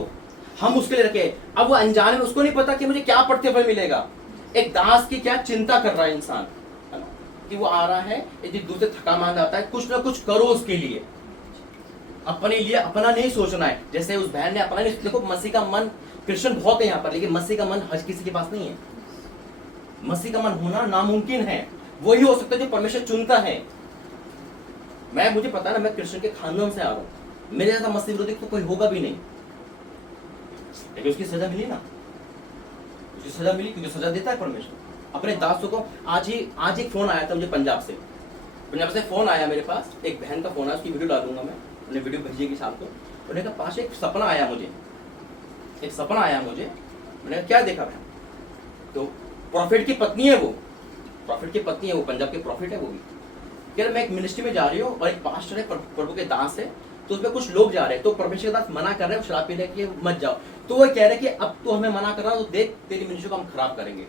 हम उसके लिए रखे। अब वो अनजाने में, उसको नहीं पता कि मुझे क्या प्रतिफल मिलेगा। एक दास की क्या चिंता कर रहा है इंसान, है ना? कि वो आ रहा है, यदि दूसरे थका मान आता है, कुछ ना कुछ करो उसके लिए, अपने लिए अपना नहीं सोचना है। जैसे उस बहन ने अपना नहीं, देखो मसीह का मन, क्रिश्चियन बहुत है यहाँ पर, लेकिन मसीह का मन हर किसी के पास नहीं है। मसीह का मन होना नामुमकिन है, वही हो सकता है जो परमेश्वर चुनता है। मुझे पता है ना, मैं क्रिश्चियन के खानदान से आ रहा हूँ, मेरे जैसा मसीह विरोधी तो कोई होगा भी नहीं, लेकिन उसकी सजा मिली ना, उसकी सजा मिली, क्योंकि सजा देता है परमेश्वर अपने दासों को। आज एक फोन आया था मुझे पंजाब से फोन आया मेरे पास, एक बहन का फोन आया, उसकी वीडियो डालूंगा मैं, उन्हें वीडियो भेजिएगी शाम को। उन्होंने कहा पास एक सपना आया मुझे, मैंने कहा क्या देखा बहन? तो प्रॉफिट की पत्नी है वो, पंजाब के प्रॉफिट है वो भी। कह रहे मैं एक मिनिस्ट्री में जा रही हूँ और एक पास्टर है, प्रभु के दास है, तो उसमें कुछ लोग जा रहे हैं, तो परमेश्वर के दास मना कर रहे हैं शराब पीने के मत जाओ। तो वो कह रहे हैं कि अब तो हमें मना कर रहा, तो देख तेरी मिनिस्ट्री को हम खराब करेंगे।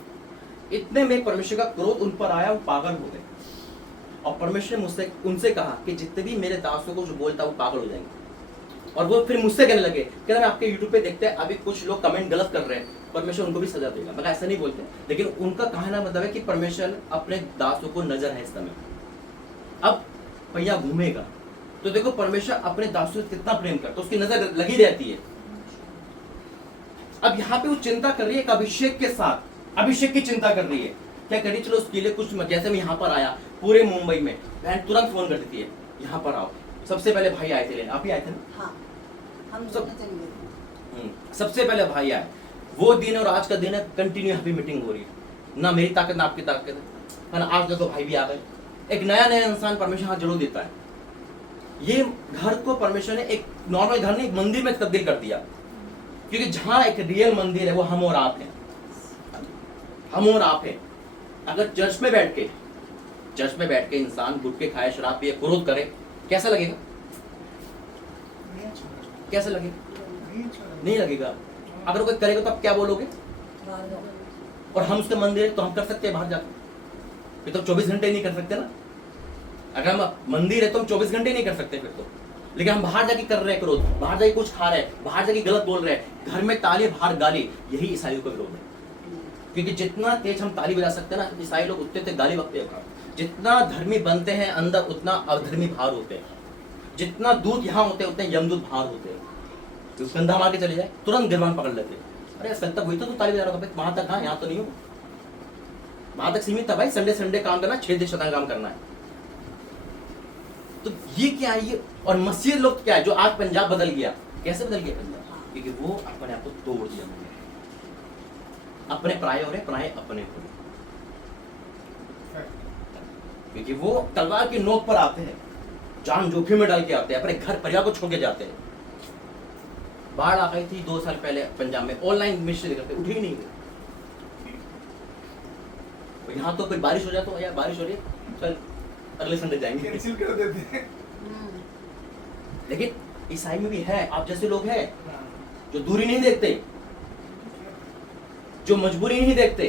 इतने में परमेश्वर का क्रोध उन पर आया, वो पागल हो गए, और परमेश्वर ने मुझसे उनसे कहा कि जितने भी मेरे दासों को जो बोलता वो पागल हो जाएंगे। और वो फिर मुझसे कहने लगे, कह रहे आपके यूट्यूब पे देखते हैं अभी कुछ लोग कमेंट गलत कर रहे हैं, परमेश्वर उनको भी सजा देगा। मगर ऐसा नहीं बोलते, लेकिन उनका कहना मतलब है कि परमेश्वर अपने दासों को नजर है इस समय, अब पहिया घूमेगा। तो देखो परमेश्वर अपने दासों से कितना प्रेम करता है, उसकी नजर लगी रहती है। अब यहाँ पे वो चिंता कर रही है, एक अभिषेक के साथ, अभिषेक की चिंता कर रही है, क्या करी, चलो उसके लिए कुछ, जैसे मैं यहाँ पर आया, पूरे मुंबई में बहन तुरंत फोन कर देती है यहाँ पर आओ। सबसे पहले भाई आए थे लेने, आप ही आए थे ना? हाँ, हम सब- दोनों चले गए। सबसे पहले भाई आए, वो दिन और आज का दिन है, कंटिन्यू यहाँ पे मीटिंग हो रही है, ना मेरी ताकत ना आपकी ताकत है ना। आज देखो भाई भी आ गए, एक नया इंसान परमेश्वर हाथ जरूर देता है। ये घर को परमेश्वर ने एक नॉर्मल घर नहीं, एक मंदिर में तब्दील कर दिया, क्योंकि जहां एक रियल मंदिर है वो हम और आप हैं, हम और आप हैं। अगर चर्च में बैठ के इंसान गुटखे खाए, शराब पिए, क्रोध करे, कैसा लगेगा? कैसा लगेगा? नहीं लगेगा। अगर कोई करेगा तो आप क्या बोलोगे? और हम उसके मंदिर तो हम कर सकते हैं बाहर जाकर, फिर तो 24 घंटे नहीं कर सकते ना। अगर हम मंदिर है तो हम 24 घंटे नहीं कर सकते फिर तो, लेकिन हम बाहर जाके कर रहे हैं क्रोध, बाहर जाके कुछ खा रहे हैं, बाहर जाके गलत बोल रहे हैं, घर में ताली बाहर गाली, यही ईसाइयों का विरोध है। क्योंकि जितना तेज हम ताली बजा सकते हैं ना, ईसाई लोग उतने तेज गाली बकते हैं। जितना धर्मी बनते हैं अंदर, उतना अधर्मी बाहर होते हैं। जितना दूध यहाँ होते हैं उतने यमदूत बाहर होते हैं। तो कंधा मार के चले जाए तुरंत गिरबान पकड़ लेते हैं। अरे कल तक हुई तो ताली बजा रहा था, वहां तक हाँ, यहाँ तो नहीं हो, वहां तक सीमित था भाई। संडे काम करना, 6 दिन शतांग काम करना है। तो ये क्या है ये? और मसीह लोग क्या है, जो आज पंजाब बदल गया, कैसे बदल गया पंजाब? क्योंकि वो अपने आप को तोड़ दिया, अपने पराये हो रहे, पराये अपने हो रहे, क्योंकि वो तलवार की नोक पर आते हैं, जान जोखिम में डाल के आते हैं, अपने घर परिवार को छोड़ के जाते हैं। बाढ़ आ गई थी 2 साल पहले पंजाब में, ऑनलाइन मिनिस्ट्री करते उठे ही नहीं गए। यहाँ तो कोई बारिश हो जाए तो यार बारिश हो रही है, चल अगले संडे जाएंगे, कैंसिल कर देते हैं। लेकिन ईसाई में भी है आप जैसे लोग हैं जो दूरी नहीं देखते, जो मजबूरी नहीं देखते,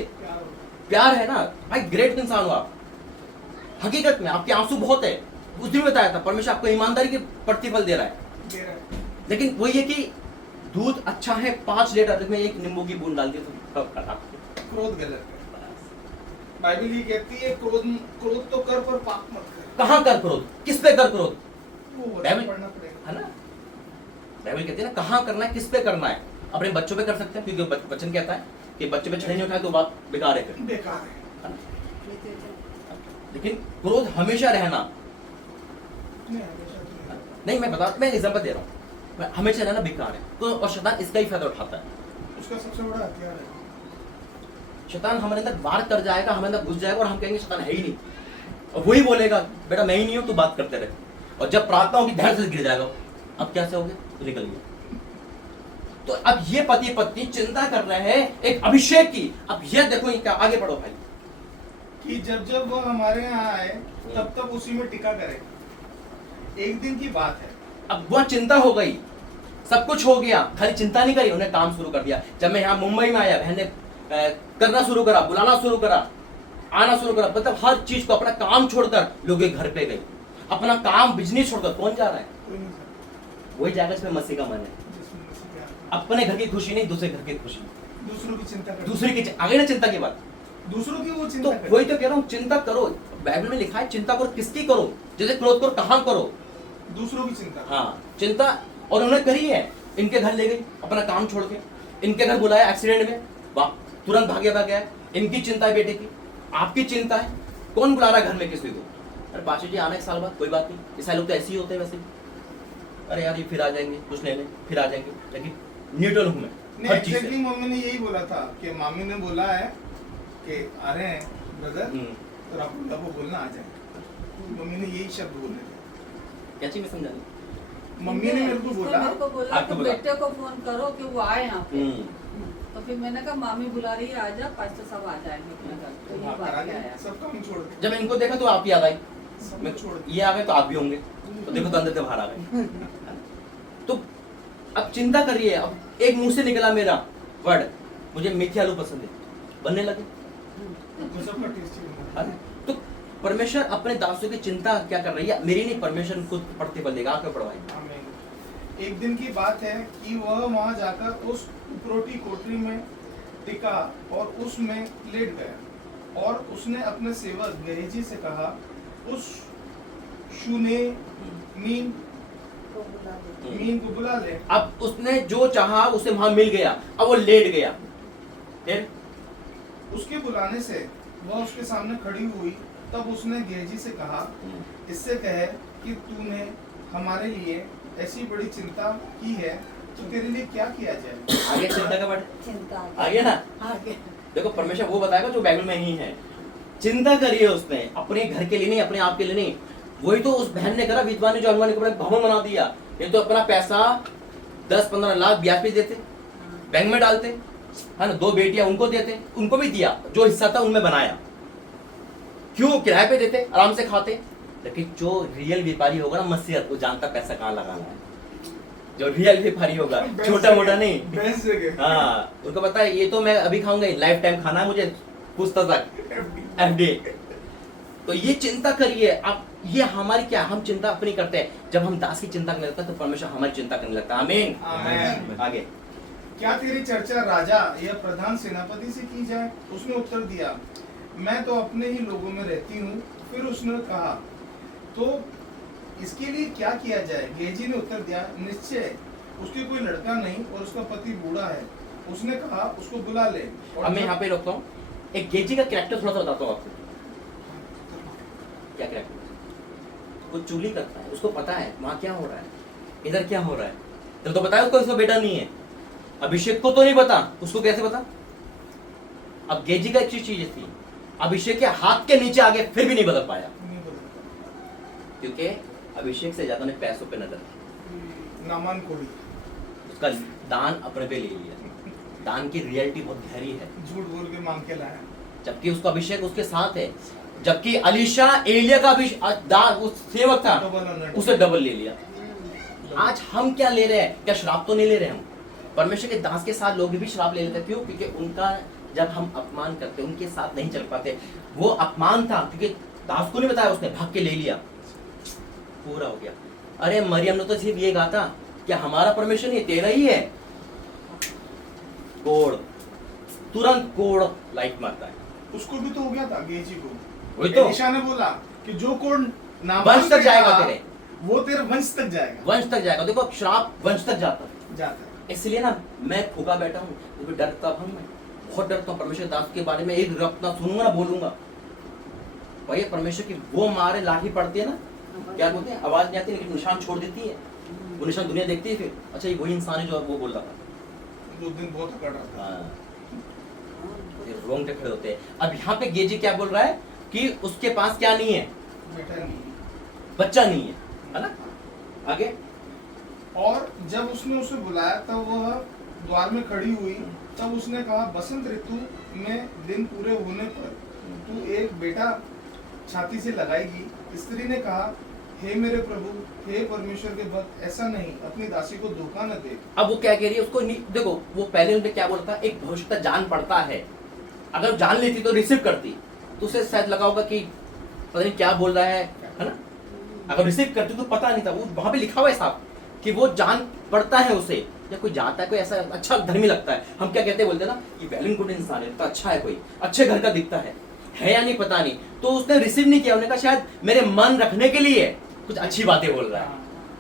प्यार है ना भाई। ग्रेट इंसान हो आप, हकीकत में आपके आंसू बहुत है। उस दिन बताया था परमेश्वर आपको ईमानदारी के प्रतिफल दे रहा है, लेकिन वही है कि दूध अच्छा है, 5 लीटर में 1 नींबू की बूंद डाल दी तो कब खराब। क्रोध गलत है। बाइबल ये कहती है क्रोध तो कर पर पाप मत कर। कहाँ कर क्रोध, किस पे कर क्रोध? वो बाइबल पढ़ना पड़ेगा, है ना। बाइबल कहती है ना कहाँ करना है, किस पे करना है। अपने बच्चों पे कर सकते हैं, क्योंकि वचन कहता है कि बच्चे पे छड़ी नहीं उठाए तो बात बेकार है फिर, बेकार है। है ना? लेकिन क्रोध हमेशा रहना नहीं, मैं एग्जांपल दे रहा हूँ, हमेशा रहना बेकार है। तो और शैतान इसका ही फायदा उठाता है। उसका सबसे बड़ा हथियार है। शैतान हमारे अंदर वार कर जाएगा, हमारे अंदर घुस जाएगा और हम कहेंगे शैतान है ही नहीं, और वही बोलेगा बेटा मैं ही नहीं हूं, तू बात करते रहे। और जब प्रार्थना होगी ध्यान से गिर जाएगा, अब क्या से हो गया तो निकल गया। तो अब ये पति पत्नी चिंता कर रहे हैं एक अभिषेक की। अब ये देखो क्या, आगे बढ़ो भाई, कि जब वो हमारे यहाँ आए तब उसी में टिका करे। एक दिन की बात है। अब वह चिंता हो गई, सब कुछ हो गया, खाली चिंता नहीं करी, उन्हें काम शुरू कर दिया। जब मैं यहाँ मुंबई में आया, बहन ने करना शुरू करा, बुलाना शुरू करा, आना शुरू करा, मतलब हर चीज को, अपना काम छोड़कर लोग घर पे गए, अपना काम बिजनेस छोड़कर। कौन जा रहा है? कोई नहीं था, वही जाएगा जिसमें मसीह का मन है। जिसमें मसीह प्यार, अपने घर की खुशी नहीं, दूसरे घर की खुशी, दूसरों की चिंता कर, दूसरे की आगे ना चिंता की बात। दूसरों की वो तो चिंता कर। वही तो कह रहा हूँ, चिंता करो। बाइबल में लिखा है चिंता करो किसकी करो, जैसे क्रोध करो कहाँ करो, दूसरों की चिंता। हाँ चिंता, और उन्होंने करी है। इनके घर ले गई अपना काम छोड़ के, इनके घर बुलाया एक्सीडेंट में, वाह तुरंत भाग गया। इनकी चिंता है बेटे की, आपकी चिंता है, कौन बुला रहा है घर में किसी को? अरे पाशा जी आना एक साल बाद, कोई बात नहीं, ईसाई लोग तो ऐसे ही होते हैं वैसे भी। अरे यार ये फिर आ जाएंगे कुछ लेने, फिर आ जाएंगे, लेकिन न्यूट्रल हूं मैं नहीं, हर चीज से। एक्जेक्टली मम्मी ने यही बोला था कि मामी ने बोला है कि आ रहे हैं ब्रदर, तो राहुल को बोलना आ जाए। मम्मी ने यही शब्द बोले थे। क्या चीज में समझा नहीं? मम्मी ने मेरे को बोला आपको आपको बोला। बेटे को फोन करो कि वो आए यहाँ पे। हम्म, तो फिर मैंने कहा मामी बुला रही है, आजा, पास्टर सब आ जाएंगे अपने घर। तो ये वहाँ पर बात आ क्या गए, है? सब काम छोड़ के, जब इनको देखा तो आप याद आई, सब मैं कुछ छोड़ के। ये आ गए तो आप भी होंगे, तो देखो तो अंदर से बाहर आ गए। तो अब चिंता कर रही है, अब एक मुंह से निकला मेरा वर्ड, मुझे मेथी आलू पसंद है, बनने लगे। तो सबका टेस्टी बना। अरे, तो परमेश्वर अपने दासों की चिंता क्या कर रही है? मेरी नहीं, परमेश्वर खुद पढ़ते बदलेगा, आके पढ़वाई। आमीन। एक दिन की बात है कि वह वहां जाकर उस उपरोटी कोठरी में टिका और उसमें लेट गया, और उसने अपने सेवक गेहजी से कहा, उस शूनेमीन को बुला दे। मीन को बुला ले। अब उसने जो चाहा उसे वहां मिल गया, अब वो लेट गया। फिर उसके बुलाने से वह उसके सामने खड़ी हुई, तब उसने गेहजी से कहा, इससे कहे कि तूने हमारे लिए ऐसी बड़ी चिंता की है, तो तेरे लिए क्या किया जाए। आगे चिंता का वर्ड चिंता आगे ना, आगे। देखो परमेश्वर वो बताएगा जो बाइबल में ही है। चिंता करी है उसने, अपने घर के लिए नहीं, अपने आप के लिए नहीं। वही तो उस बहन ने करा, विधवा ने, जो अनुमान के भवन बना दिया। ये तो अपना पैसा 10-15 लाख ब्याज पे देते, बैंक में डालते, है ना, 2 बेटियां उनको देते, उनको भी दिया, जो हिस्सा था उनमें बनाया। क्यों? किराए पे देते, आराम से खाते। लेकिन जो रियल व्यापारी होगा ना मसीहत, वो जानता पैसा कहाँ लगाना है। जो रियल व्यापारी होगा, छोटा मोटा नहीं, बैंस जगह। हाँ उनको पता है ये तो मैं अभी खाऊंगा, लाइफ टाइम खाना है मुझे, पूछता तक एफडी। तो ये चिंता करिए आप, ये हमारी क्या, हम चिंता अपनी करते हैं। जब हम दास की चिंता करने लगते हैं तो परमेश्वर हमारी चिंता करने लगता है। आमीन। आमीन। आगे क्या तेरी चर्चा राजा या प्रधान सेनापति से की जाए? उसने उत्तर दिया, मैं तो अपने ही लोगों में रहती हूँ। फिर उसने कहा, तो इसके लिए क्या किया जाए? गेजी ने उत्तर दिया, निश्चय उसके कोई लड़का नहीं और उसका पति बूढ़ा है। उसने कहा, उसको बुला ले। अब मैं यहाँ पे रोकता हूँ, एक गेजी का कैरेक्टर थोड़ा सा बताता हूँ आपको। क्या कैरेक्टर? वो चुगली करता है, उसको पता है वहाँ क्या हो रहा है, इधर क्या हो रहा है। तो बताया उसको, इसका बेटा नहीं है। अभिषेक को तो नहीं पता, उसको कैसे पता? अब गेजी का एक चीज थी, अभिषेक के हाथ के नीचे आगे फिर भी नहीं बदल पाया, नहीं बोला। क्योंकि अभिषेक से ज्यादा ने पैसों पे नजर थी। नामान कोड़ी उसका दान अपने पे ले लिया। दान की रियलिटी बहुत गहरी है। झूठ बोल के मांग के लाया। जबकि उसका अभिषेक उसके साथ है, जबकि अलीशा एलिया का भी दान, उस सेवक था, डबल ऑनर। उसे डबल ले लिया। आज हम क्या ले रहे हैं? क्या श्राप तो नहीं ले रहे हम? परमेश्वर के दास के साथ लोग भी श्राप ले लेते। क्यों? क्योंकि उनका जब हम अपमान करते, उनके साथ नहीं चल पाते। वो अपमान था क्योंकि दास को नहीं बताया, उसने भाग के ले लिया, पूरा हो गया। अरे मरियम ने तो सिर्फ ये कहा था कि हमारा परमेश्वर नहीं, तेरा ही है। कोड़, तुरंत कोड़ लाइट मारता है। उसको भी तो हो गया था गेजी को। वही तो। एलीशा ने बोला कि जो कोड वंश तक जाएगा तेरे, वो तेरे वंश तक जाएगा। वंश तक जाएगा। देखो श्राप वंश तक जाता है। जाता है। इसलिए ना मैं फूका बैठा हूँ, क्योंकि डरता हूँ, मैं बहुत डरता हूँ परमेश्वर दास के बारे में। एक रब ना सुनूंगा ना बोलूंगा, भाई परमेश्वर की वो मारे लाठी पड़ती है ना, क्या बोलते हैं, आवाज नहीं आती लेकिन निशान छोड़ देती है। वो निशान दुनिया देखती है, फिर अच्छा ये वही इंसान है जो वो बोल रहा था। 2 दिन बहुत अकड़ रहा था। हाँ, ये रोंगटे खड़े होते हैं। अब यहाँ पे गेजी क्या बोल रहा है कि उसके पास क्या नहीं है, बेटा नहीं। बच्चा नहीं है ना। आगे और जब उसने उसे बुलाया तब वह द्वार में खड़ी हुई। तब उसने कहा, बसंत ऋतु में दिन पूरे होने पर तू एक बेटा छाती से लगाएगी। स्त्री ने कहा, हे मेरे प्रभु, हे परमेश्वर के भक्त, ऐसा नहीं, अपनी दासी को धोखा न दे। अब वो क्या कह रही है उसको देखो, वो पहले उनने क्या बोला था, एक भविष्यता जान पड़ता है। अगर जान लेती तो रिसीव करती, तो उसे शायद लगा होगा कि पता नहीं क्या बोल रहा है ना। अगर रिसीव करती तो पता नहीं था, वो वहां पे लिखा हुआ है साहब कि वो जान पड़ता है उसे, या कोई जाता है, कोई ऐसा अच्छा धर्मी लगता है। हम क्या कहते हैं, बोलते हैं ना, ये वेल एंड गुड इंसान है, तो अच्छा है, कोई अच्छे घर का दिखता है, है या नहीं पता नहीं, तो उसने रिसीव नहीं किया। उन्होंने कहा शायद मेरे मन रखने के लिए कुछ अच्छी बातें बोल रहा है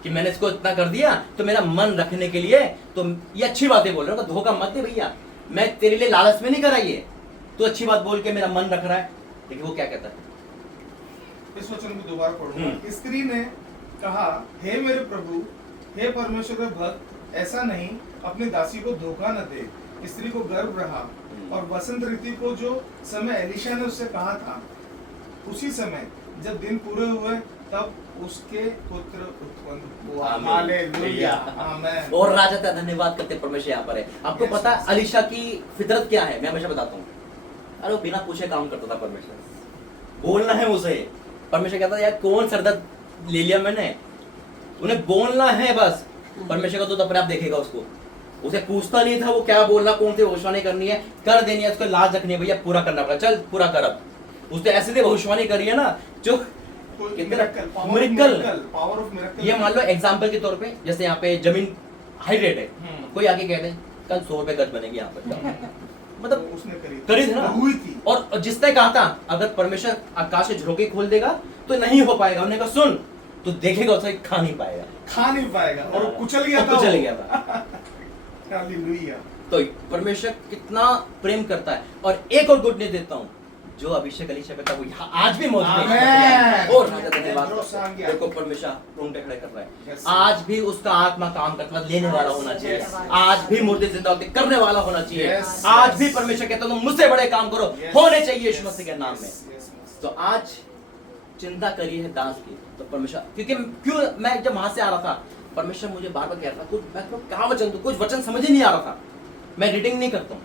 कि मैंने इसको इतना कर दिया तो मेरा मन रखने के लिए, तो ये अच्छी बातें बोल रहा है। धोखा मत दे भैया, मैं तेरे लिए लालच में नहीं करा ये, तू अच्छी बात बोल के मेरा मन रख रहा है। देखिए वो क्या कहता है, इस वचन को दोबारा पढ़ूंगा। स्त्री ने कहा, हे मेरे प्रभु, हे परमेश्वर के भक्त, ऐसा नहीं, अपनी दासी को धोखा न दे। स्त्री को गर्भ रहा और बसंत ऋतु को जो समय एलिशा ने उससे कहा था, उसी समय जब दिन पूरे हुए तब उसके पुत्र उत्पन्न हुआ। आमीन। हालेलुया, आमीन। और राजा का धन्यवाद करते परमेश्वर यहाँ पर है। आपको Yes, पता है yes. अलीशा की फितरत क्या है? मैं हमेशा बताता हूँ, अरे वो बिना पूछे काम करता था। परमेश्वर बोलना है उसे, परमेश्वर कहता यार कौन सरदर्द ले लिया मैंने, उन्हें बोलना है बस। परमेश्वर का तो अपने आप देखेगा उसको, उसे पूछता नहीं था वो क्या बोलना, कौन सी भविष्यवाणी करनी है, कर देनी है, उसको लाज रखनी है, भैया पूरा करना पड़ेगा, चल पूरा कर। अब उसने ऐसे से भविष्यवाणी करी है ना जो कितना मिरेकल। Power of miracle. ये मान लो एग्जांपल के तौर पे, जैसे यहाँ पे जमीन हाई रेट है, कोई आके कहते हैं कल 100 रुपए गज बनेगी यहाँ पर, मतलब उसने करी थी ना, हुई थी। और जिसने कहा था अगर परमेश्वर आकाश से झरोके खोल देगा तो नहीं हो पाएगा, उन्होंने कहा सुन तो देखेगा उसे खा नहीं पाएगा और वो कुचल गया था। हालेलुया। तो परमेश्वर कितना प्रेम करता है। और एक और गुड न्यूज़ देता हूँ, जो अभिषेक अलीशा पे था वो आज भी मौजूद है। आमीन। और राजा धन्यवाद करता है। देखो परमेश्वर रोंगटे खड़े कर रहा है, आज भी उसका आत्मा काम करता है, लेने वाला होना चाहिए, आज भी मुर्दे जिंदा होते करने वाला होना चाहिए। Yes, आज yes. भी परमेश्वर कहता है तुम मुझसे बड़े काम करो, होने चाहिए यीशु मसीह के नाम में। Yes, yes. तो आज चिंता करी है दास की, तो परमेश्वर क्यों मैं जब वहां से आ रहा था, परमेश्वर मुझे बार बार कह रहा था कुछ, मैं तो क्या वचन दूं, कुछ वचन समझ ही नहीं आ रहा था। मैं रीडिंग नहीं करता हूँ,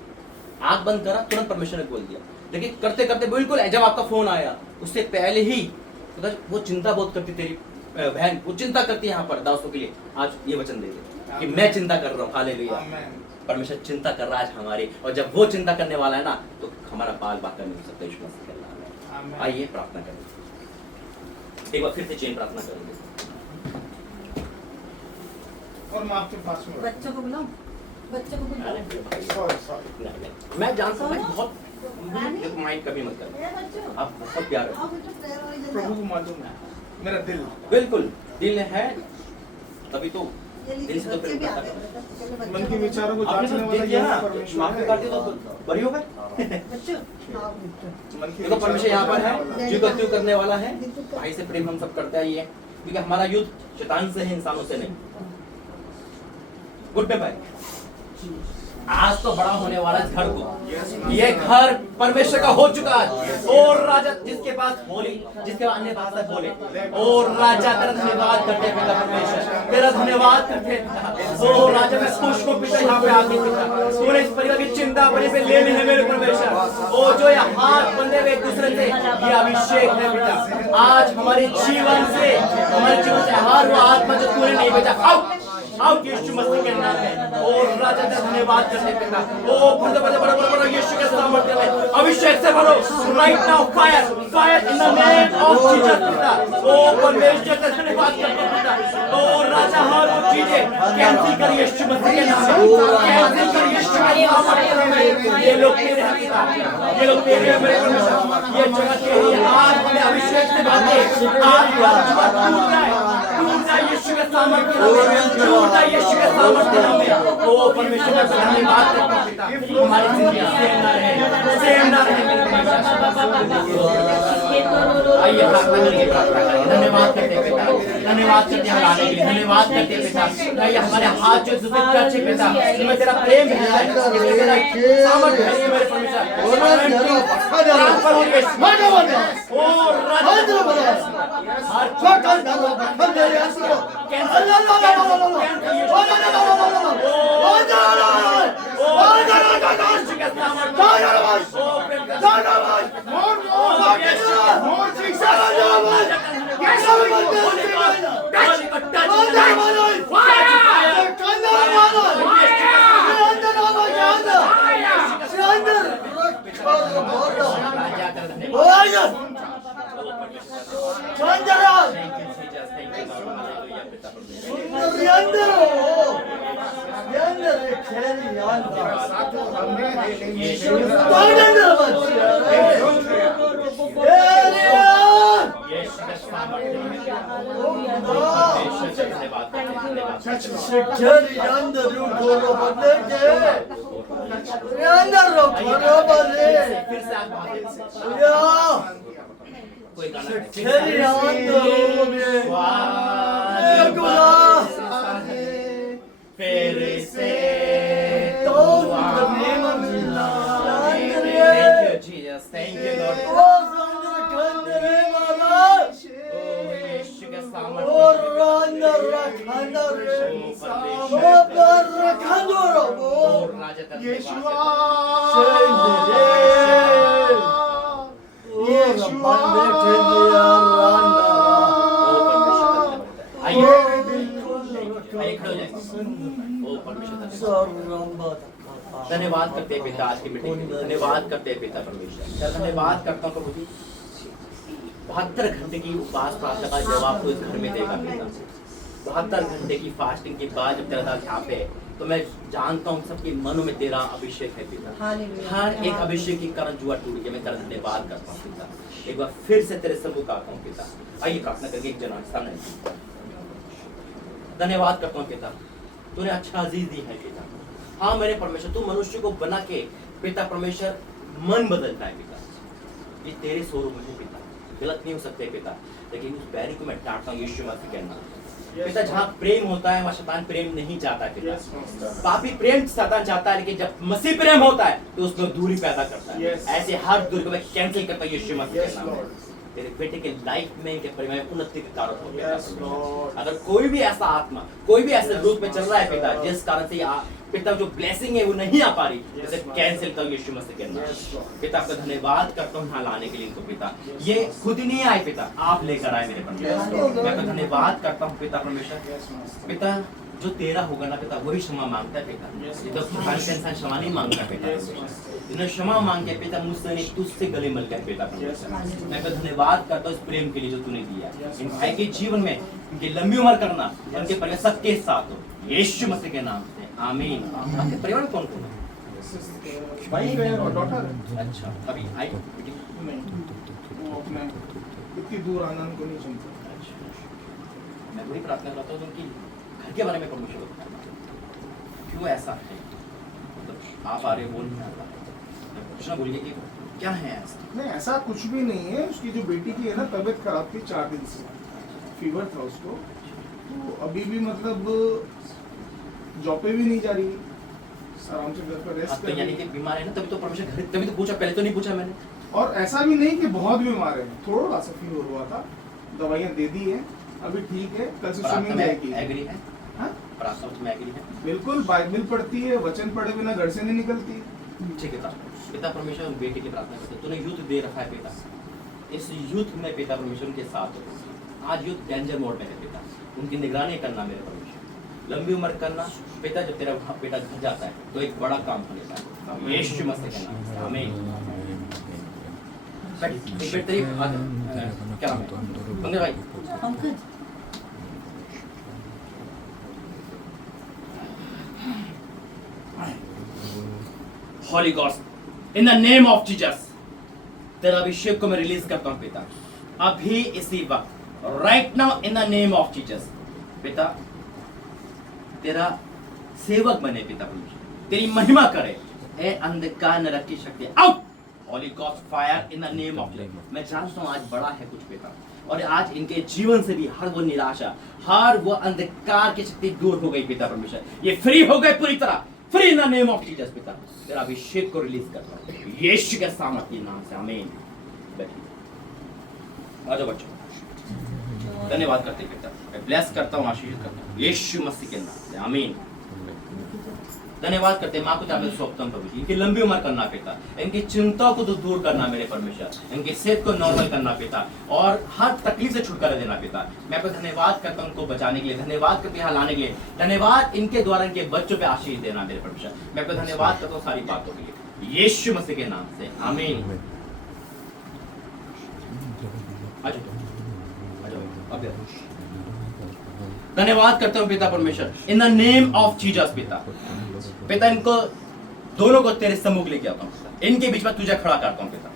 आंख बंद करा तुरंत परमेश्वर ने बोल दिया। लेकिन करते करते बिल्कुल जब आपका फोन आया उससे पहले ही तो वो चिंता बहुत करती, तेरी बहन वो चिंता करती है यहाँ पर दासों के लिए, आज ये वचन दे दे कि मैं चिंता कर रहा हूँ। हालेलुया, आमीन। परमेश्वर चिंता कर रहा है आज हमारी, और जब वो चिंता करने वाला है ना तो हमारा बाल बाका नहीं हो सकता। यीशु मसीह के नाम में आमीन। आइए प्रार्थना करें, एक बार फिर से चेन प्रार्थना करेंगे। और मैं आपके पास में बच्चों को बुलाओ, बच्चों को बुलाओ। सॉरी मैं जानता हूँ बहुत माइंड कभी मत करो, आप बहुत प्यार हो। प्रभु को मालूम है मेरा दिल। बिल्कुल दिल है तभी तो दिल से तो प्रेम करता है। मन के विचारों को आपने जांचने तो वाला देख लिया यही ना, परमेश्वर माफ है। कर दिया तो बरी हो गए। मन के देखो परमेश्वर यहाँ पर है, विचारों जो गलती करने वाला है, भाई से प्रेम हम सब करते हैं ये, क्योंकि हमारा युद्ध शैतान से है, इंसानों से नहीं। घुटने भाई, आज तो बड़ा होने वाला है घर को, ये घर परमेश्वर का हो चुका है। और राजा जिसके पास बोली, जिसके पास अन्य भाषा बोले, और राजा तेरा धन्यवाद करते हैं पिता परमेश्वर, तेरा धन्यवाद करते हैं। ओ राजा मैं खुश हूँ पिता यहाँ पे आके पिता, तूने इस परिवार की चिंता अपने पे ले ली है मेरे परमेश्वर। ओ जो ये हाथ बंधे हुए एक दूसरे से, ये अभिषेक है पिता, आज हमारे जीवन से हर वो आत्मा जो तूने नहीं भेजा आउट यीशु मसीह के नाम में। और राजा का धन्यवाद करते पिता, ओ बड़े बड़े बड़े बड़े बड़े यीशु के सामर्थ्य में अभिषेक से भरो right now, fire fire in the name of Jesus पिता। ओ परमेश्वर का धन्यवाद करते पिता, ओ राजा हर वो चीजें कैंसिल कर यीशु मसीह के नाम में, कैंसिल कर यीशु के नाम में। ये लोग तेरे हैं पिता, ये लोग तेरे हैं मेरे परमेश्वर, ये जगह तेरी है। आज हमें अभिषेक से बातें आज टूट जाए यीशु के सामर्थ्य में, यीशु के सामर्थ्य में। ओ परमेश्वर का धन्यवाद करते हैं पिता, हमारी जिंदगी सेम ना रहे मेरे परमेश्वर। आइए प्रार्थना करें, धन्यवाद करते हैं पिता, धन्यवाद करते हैं हमारे लिए, धन्यवाद करते हैं पिता। ये हमारे हाथ जो जुबित करते पिता, तुम्हें तेरा प्रेम भेजा है, इसमें तेरा सामर्थ्य है मेरे परमेश्वर। ट्रांसफर हो गए ओ सामर्थ्य में Hallelujah. परमेश्वर से धन्यवाद करते हैं, धन्यवाद करते हैं। फिर से आप बात कोई गाना फिर से Thank you, Jesus. Thank you, Lord. यीशु के सामर्थ्य धन्यवाद करते हैं पिता आज की मीटिंग के लिए। धन्यवाद करते हैं पिता परमेश्वर। धन्यवाद करता हूँ प्रभु जी 72 घंटे की उपवास प्रार्थना का जवाब तो इस घर में देगा पिता। 72 घंटे की फास्टिंग के बाद जब तेरा दास यहाँ पे है, तो मैं जानता हूँ सबके मनों में तेरा अभिषेक है पिता। हर एक अभिषेक के कारण जुआ टूट गया। मैं तेरा धन्यवाद करता हूँ पिता। एक बार फिर से तेरे सम्मुख आता हूँ पिता। आइए प्रार्थना करके एक जना सामने। धन्यवाद करता हूँ पिता, तूने अच्छा अजीज दी है पिता। हाँ मेरे परमेश्वर, तू मनुष्य को बना के पिता परमेश्वर मन बदलता है पिता। ये तेरे स्वरूप में पिता, गलत नहीं हो सकते पिता, लेकिन उस बैरी को मैं डांटता हूँ यीशु मसीह के नाम से। पिता जहाँ प्रेम होता है वहाँ शैतान प्रेम नहीं चाहता है पिता। पापी प्रेम शैतान चाहता है, लेकिन जब मसीह प्रेम होता है तो उसमें दूरी पैदा करता है। ऐसे हर दूरी को मैं कैंसिल करता हूँ यीशु मसीह के नाम से। तेरे बेटे के लाइफ में इनके परिवार में उन्नति के कारण हो गया। अगर कोई भी ऐसा आत्मा, कोई भी ऐसे रूप में चल रहा है पिता, जिस कारण से पिता जो ब्लेसिंग है वो नहीं आ पा रही, जैसे कैंसिल कर यीशु मसीह के नाम। पिता आपका धन्यवाद करता हूँ यहाँ लाने के लिए इनको पिता। ये खुद ही नहीं आए पिता, आप लेकर आए मेरे परमेश्वर। मैं आपका धन्यवाद करता हूँ पिता परमेश्वर। पिता जो तेरा होगा ना पिता वही क्षमा मांगता है पिता। ये तो इंसान क्षमा नहीं मांगता पिता। इन्हें क्षमा मांग के पिता मुझसे नहीं तुझसे गले मिल गए पिता परमेश्वर। मैं आपका धन्यवाद करता हूँ इस प्रेम के लिए जो तूने दिया। इन भाई के जीवन में इनकी लंबी उम्र करना, उनके परिवार सबके साथ हो यीशु मसीह के नाम से, आमीन। आपके परिवार में कौन कौन है? भाई और डॉटर। अच्छा, अभी आई नहीं, वो अपने इतनी दूर आनंद को नहीं सुनता। मैं वही प्रार्थना करता हूँ उनकी घर के बारे में परमेश्वर को बताना। क्यों ऐसा है? मतलब आप आ रहे हो, वो नहीं आता। कुछ ना बोलिए कि क्या है ऐसा? नहीं ऐसा कुछ भी नहीं है। उसकी जो बेटी की है ना तबीयत खराब थी 4 दिन से, फीवर था उसको, तो अभी भी मतलब जॉब पे भी नहीं जा रही, आराम से घर पर रेस्ट तो यानी कि बीमार है ना, तभी तो परमेश्वर घर, तभी तो पूछा, पहले तो नहीं पूछा मैंने। और ऐसा भी नहीं कि बहुत बीमार है, थोड़ा सा फीवर हुआ था, दवाइयाँ दे दी है, अभी ठीक है, कल से स्विमिंग जाएगी। एग्री है? हाँ? प्रार्थना में एग्री है? बिल्कुल, बाइबल पढ़ती है, वचन पढ़े बिना घर से नहीं निकलती। ठीक है पिता परमेश्वर, बेटी की प्रार्थना करते तूने यूथ दे रखा है पिता। इस यूथ में पिता परमेश्वर के साथ हो। आज यूथ डेंजर मोड में है पिता, उनकी निगरानी करना मेरे परमेश्वर, लंबी उम्र करना पिता। जब तेरा बेटा घर जाता है तो एक बड़ा काम हो जाता है यीशु मसीह के नाम से, आमीन। क्या नाम है पंकज भाई? Pankaj Holy Ghost, in the name of Jesus, तेरा अभिषेक को मैं रिलीज करता हूँ पिता, अभी इसी वक्त, right now in the name of Jesus, पिता तेरा सेवक बने पिता परमेश्वर, तेरी महिमा करे। ए अंधकार नरक की शक्ति out, Holy Ghost fire in the name of Jesus। मैं जानता हूँ आज बड़ा है कुछ पिता, और आज इनके जीवन से भी हर वो निराशा, हर वो अंधकार की शक्ति दूर हो गई पिता परमेश्वर। ये फ्री हो गए पूरी तरह, free in the name of Jesus पिता। तेरा अभिषेक को रिलीज करता हूँ यीशु के सामर्थ्य के नाम से, आमीन। बैठिए, आ जाओ बच्चों। धन्यवाद करते पिता, मैं ब्लेस करता हूँ, आशीष करता हूँ यीशु मसीह के नाम से, आमीन। धन्यवाद करते हैं माँ को चाहे सौंपता हूँ प्रभु जी, इनकी लंबी उम्र करना पिता, इनकी चिंताओं को दूर करना मेरे परमेश्वर, इनकी सेहत को नॉर्मल करना पिता, और हर तकलीफ से छुटकारा देना पिता। मैं आपको धन्यवाद करता हूँ उनको बचाने के लिए, धन्यवाद करते यहाँ लाने के लिए, धन्यवाद इनके द्वारा इनके बच्चों पे आशीष देना मेरे परमेश्वर। मैं आपको धन्यवाद करता हूँ सारी बातों के लिए यीशु मसीह के नाम से, आमीन। धन्यवाद करता हूँ पिता परमेश्वर, इन द नेम ऑफ जीसस पिता। पिता इनको दोनों को तेरे सम्मुख लेके आता हूँ, इनके बीच में तुझे खड़ा करता हूँ पिता।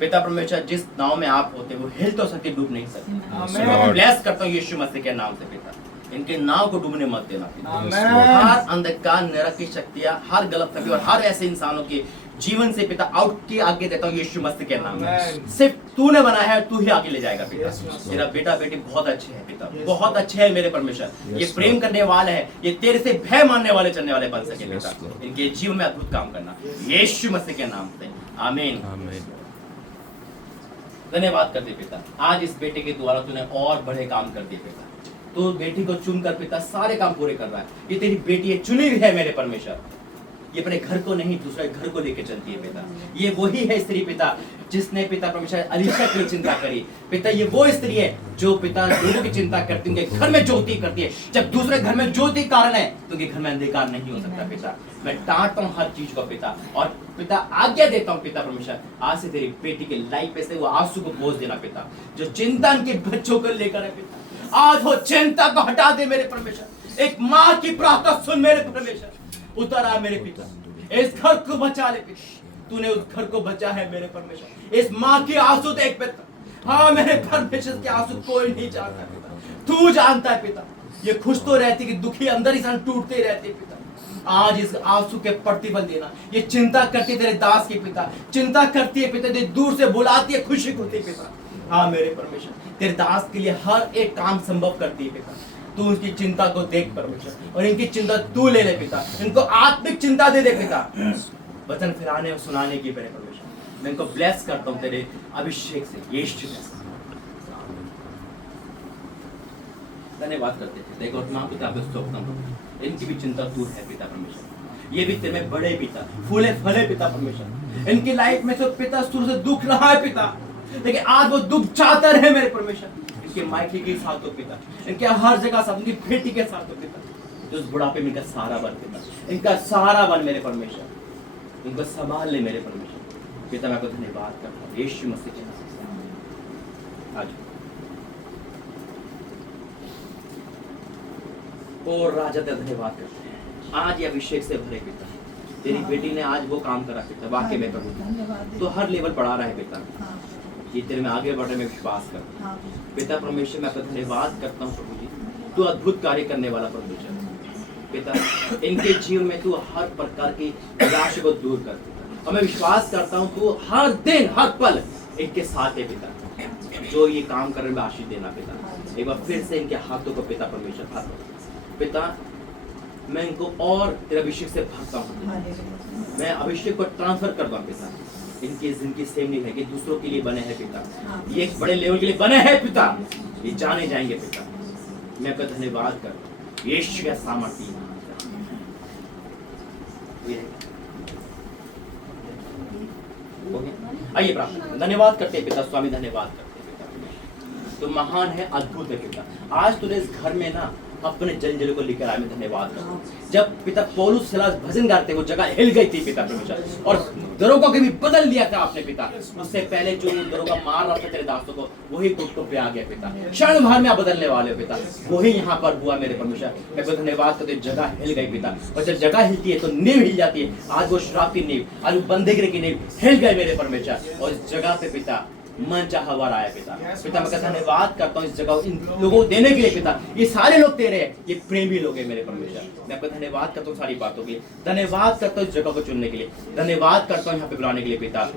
पिता परमेश्वर जिस नाव में आप होते वो हिल तो सकते, डूब नहीं सकते। आमीन। मैं ब्लेस करता हूँ यीशु मसीह के नाम से पिता, इनके नाव को डूबने मत देना पिता। आमीन। हर अंधकार नरक की शक्तियां, हर गलत फहमी और हर ऐसे इंसानों के जीवन से पिता आउट की आगे देता हूँ यीशु मसीह के नाम में। आमीन। सिर्फ तूने बनाया है, तू ही आगे ले जाएगा पिता। Yes, Master. तेरा बेटा बेटी बहुत अच्छे हैं पिता, Yes, बहुत अच्छे हैं मेरे परमेश्वर। ये Yes, प्रेम Lord. करने वाले हैं, ये तेरे से भय मानने वाले चलने वाले बन सके Yes, पिता। Lord. इनके जीवन में अद्भुत काम करना यीशु मसीह के नाम से, आमीन। आमीन। धन्यवाद करते पिता, आज इस बेटे के द्वारा तूने और बड़े काम कर दिए पिता। तू बेटी को चुनकर पिता सारे काम पूरे कर रहा है। ये तेरी बेटी है, चुनी हुई है मेरे परमेश्वर। ये अपने घर को नहीं दूसरे घर को लेके चलती है पिता। ये वही है स्त्री पिता जिसने पिता परमेश्वर अलीशा की चिंता करी पिता। ये वो स्त्री है जो पिता लोगों की चिंता करती है, उनके घर में ज्योति करती है। जब दूसरे घर में ज्योति कारण है तो उनके घर में अंधकार नहीं हो सकता पिता। मैं डांटता हूँ हर चीज को पिता, और पिता आज्ञा देता हूँ पिता परमेश्वर, आज से तेरी बेटी के लाइफ पे से वो आंसू को पोंछ देना पिता, जो चिंता उनके बच्चों को लेकर है पिता। आज वो चिंता को हटा दे मेरे परमेश्वर। एक माँ की प्रार्थना सुन मेरे परमेश्वर, उतर आ मेरे पिता, इस घर को बचा ले पिता। तूने उस घर को बचा है मेरे परमेश्वर। इस माँ की आंसू देख पिता। हाँ मेरे परमेश्वर के आंसू कोई नहीं जानता पिता, तू जानता है पिता। ये खुश तो रहती कि दुखी अंदर ही सन टूटते रहते पिता। आज इस आंसू के प्रतिफल देना। ये चिंता करती है तेरे दास की पिता, चिंता करती है पिता, तेरे दूर से बुलाती है, खुशी होती है पिता। हाँ मेरे परमेश्वर, तेरे दास के लिए हर एक काम संभव करती है पिता। तू उनकी चिंता को देख परमेश्वर, और इनकी चिंता तू ले ले पिता। इनको आत्मिक चिंता दे दे पिता, वचन फिराने और सुनाने की मेरे परमेश्वर। मैं इनको ब्लेस करता हूँ तेरे अभिषेक से, यीशु से। धन्यवाद करते थे। देखो माँ पिता को स्तोत्रम हो, इनकी भी चिंता दूर है पिता परमेश्वर। ये भी तेरे में बड़े पिता, फूले फले पिता परमेश्वर। इनकी लाइफ में तो पिता शुरू से दुख रहा है पिता, लेकिन आज वो दुख चाहता रहे मेरे परमेश्वर। इनके मायके के साथ हो पिता, इनके हर जगह साथ, इनकी बेटी के साथ हो पिता। जो उस बुढ़ापे में इनका सहारा बन पिता, इनका सहारा बन मेरे परमेश्वर। इनको संभाल ले मेरे परमेश्वर पिता। मैं आपको धन्यवाद करता हूँ यीशु मसीह के नाम से। आज और राजा तेरा धन्यवाद करते हैं, आज ये अभिषेक से भरे पिता। तेरी बेटी ने आज वो काम करा पिता, वाकई में प्रभु धन्यवाद। तो हर लेवल बढ़ा रहा है पिता। हाँ, ये तेरे में आगे बढ़ने में विश्वास कर हाँ, पिता परमेश्वर। मैं आपका धन्यवाद करता हूँ प्रभु जी, तू अद्भुत कार्य करने वाला परमेश्वर पिता। इनके जीवन में तू हर प्रकार की निराशा को दूर कर पिता, और मैं विश्वास करता हूँ तू हर दिन हर पल इनके साथ है पिता। जो ये काम करने में आशीष देना पिता। एक बार फिर से इनके हाथों को पिता परमेश्वर हाथ पिता, मैं इनको और तेरे अभिषेक से भरता हूँ। हालेलुया। मैं अभिषेक को ट्रांसफर करता हूँ पिता। इनकी जिंदगी सेम नहीं है कि दूसरों के लिए बने हैं पिता, ये एक बड़े लेवल के लिए बने हैं पिता। ये जाने जाएंगे पिता। मैं आपका धन्यवाद करता हूँ यीशु का सामर्थ्य नाम से। हो गया? आइए प्रार्थना करें। धन्यवाद करते हैं पिता स्वामी, धन्यवाद करते हैं पिता। तो महान है, अद्भुत है पिता। आज तूने इस घर में ना अपने जल को लेकर आए, मैं धन्यवाद करता हूं। जब पिता पौलुस सिलास भजन गाते वो जगह हिल गई थी पिता परमेश्वर, और दरोगा को भी बदल दिया था आपने पिता। उससे पहले जो दरोगा मार रहा था तेरे दासों को, वही घुटनों पे आ गया पिता। क्षण भर में आप बदलने वाले हो पिता, वही यहाँ पर हुआ मेरे परमेश्वर। मैं को धन्यवाद करते, जगह हिल गई पिता। और जब जगह हिलती है तो नींव हिल जाती है। आज वो शराब की नींव, आज वो बंदीगिरी की नींव हिल गए मेरे परमेश्वर, और इस जगह पे पिता मन चाहा हुआ आया पिता। पिता मैं धन्यवाद करता हूँ इस जगह इन लोगों को देने के लिए पिता। ये सारे लोग तेरे हैं, ये प्रेमी लोग हैं मेरे परमेश्वर। मैं आपका धन्यवाद करता हूँ सारी बातों के लिए, धन्यवाद करता हूँ इस जगह को चुनने के लिए, धन्यवाद करता हूँ यहाँ पे बुलाने के लिए पिता।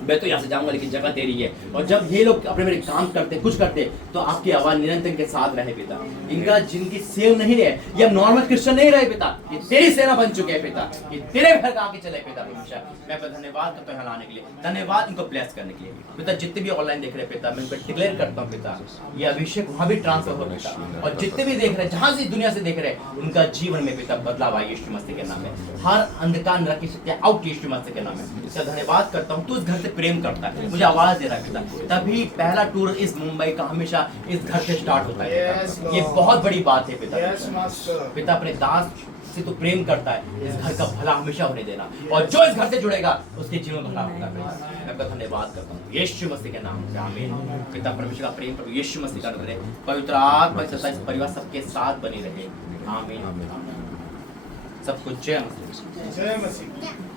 मैं तो यहाँ से जाऊंगा लेकिन जगह तेरी है, और जब ये लोग अपने मेरे काम करते कुछ करते तो आपकी आवाज निरंतर इनके साथ रहे पिता। इनका जिनकी सेव नहीं रहे, ये नॉर्मल क्रिश्चियन नहीं रहे पिता, ये तेरी सेना बन चुके हैं पिता। ये तेरे घर का आके चले पिता परमेश्वर। मैं आपका धन्यवाद करता हूँ यहाँ लाने के लिए, धन्यवाद इनको ब्लेस करने के लिए पिता। जितने भी ऑनलाइन देख रहे पिता, मैं इनको डिक्लेयर करता हूँ पिता, ये अभिषेक वहाँ भी ट्रांसफर हो पिता। और जितने भी देख रहे जहाँ से दुनिया से देख रहे, उनका जीवन में पिता बदलाव आए यीशु मसीह के नाम में। हर अंधकार नरक की शक्तियाँ आउट यीशु मसीह के नाम में। इसका धन्यवाद करता हूँ। तू इस घर से प्रेम करता है, मुझे आवाज दे रहा है पिता। तभी पहला टूर इस मुंबई का हमेशा इस घर से स्टार्ट होता है पिता। ये बहुत बड़ी बात है पिता। पिता अपने दास से तो प्रेम करता है, इस घर का भला हमेशा होने देना, और जो इस घर से जुड़ेगा उसके जीवन में भला होता है। मैं आपका धन्यवाद करता हूँ यीशु मसीह के नाम से, आमीन। पिता परमेश्वर का प्रेम प्रभु यीशु मसीह का अनुग्रह, पवित्र आत्मा सत्ता इस परिवार सबके साथ बनी रहे, आमीन। सब कुछ जय मसीह। जय मसीह।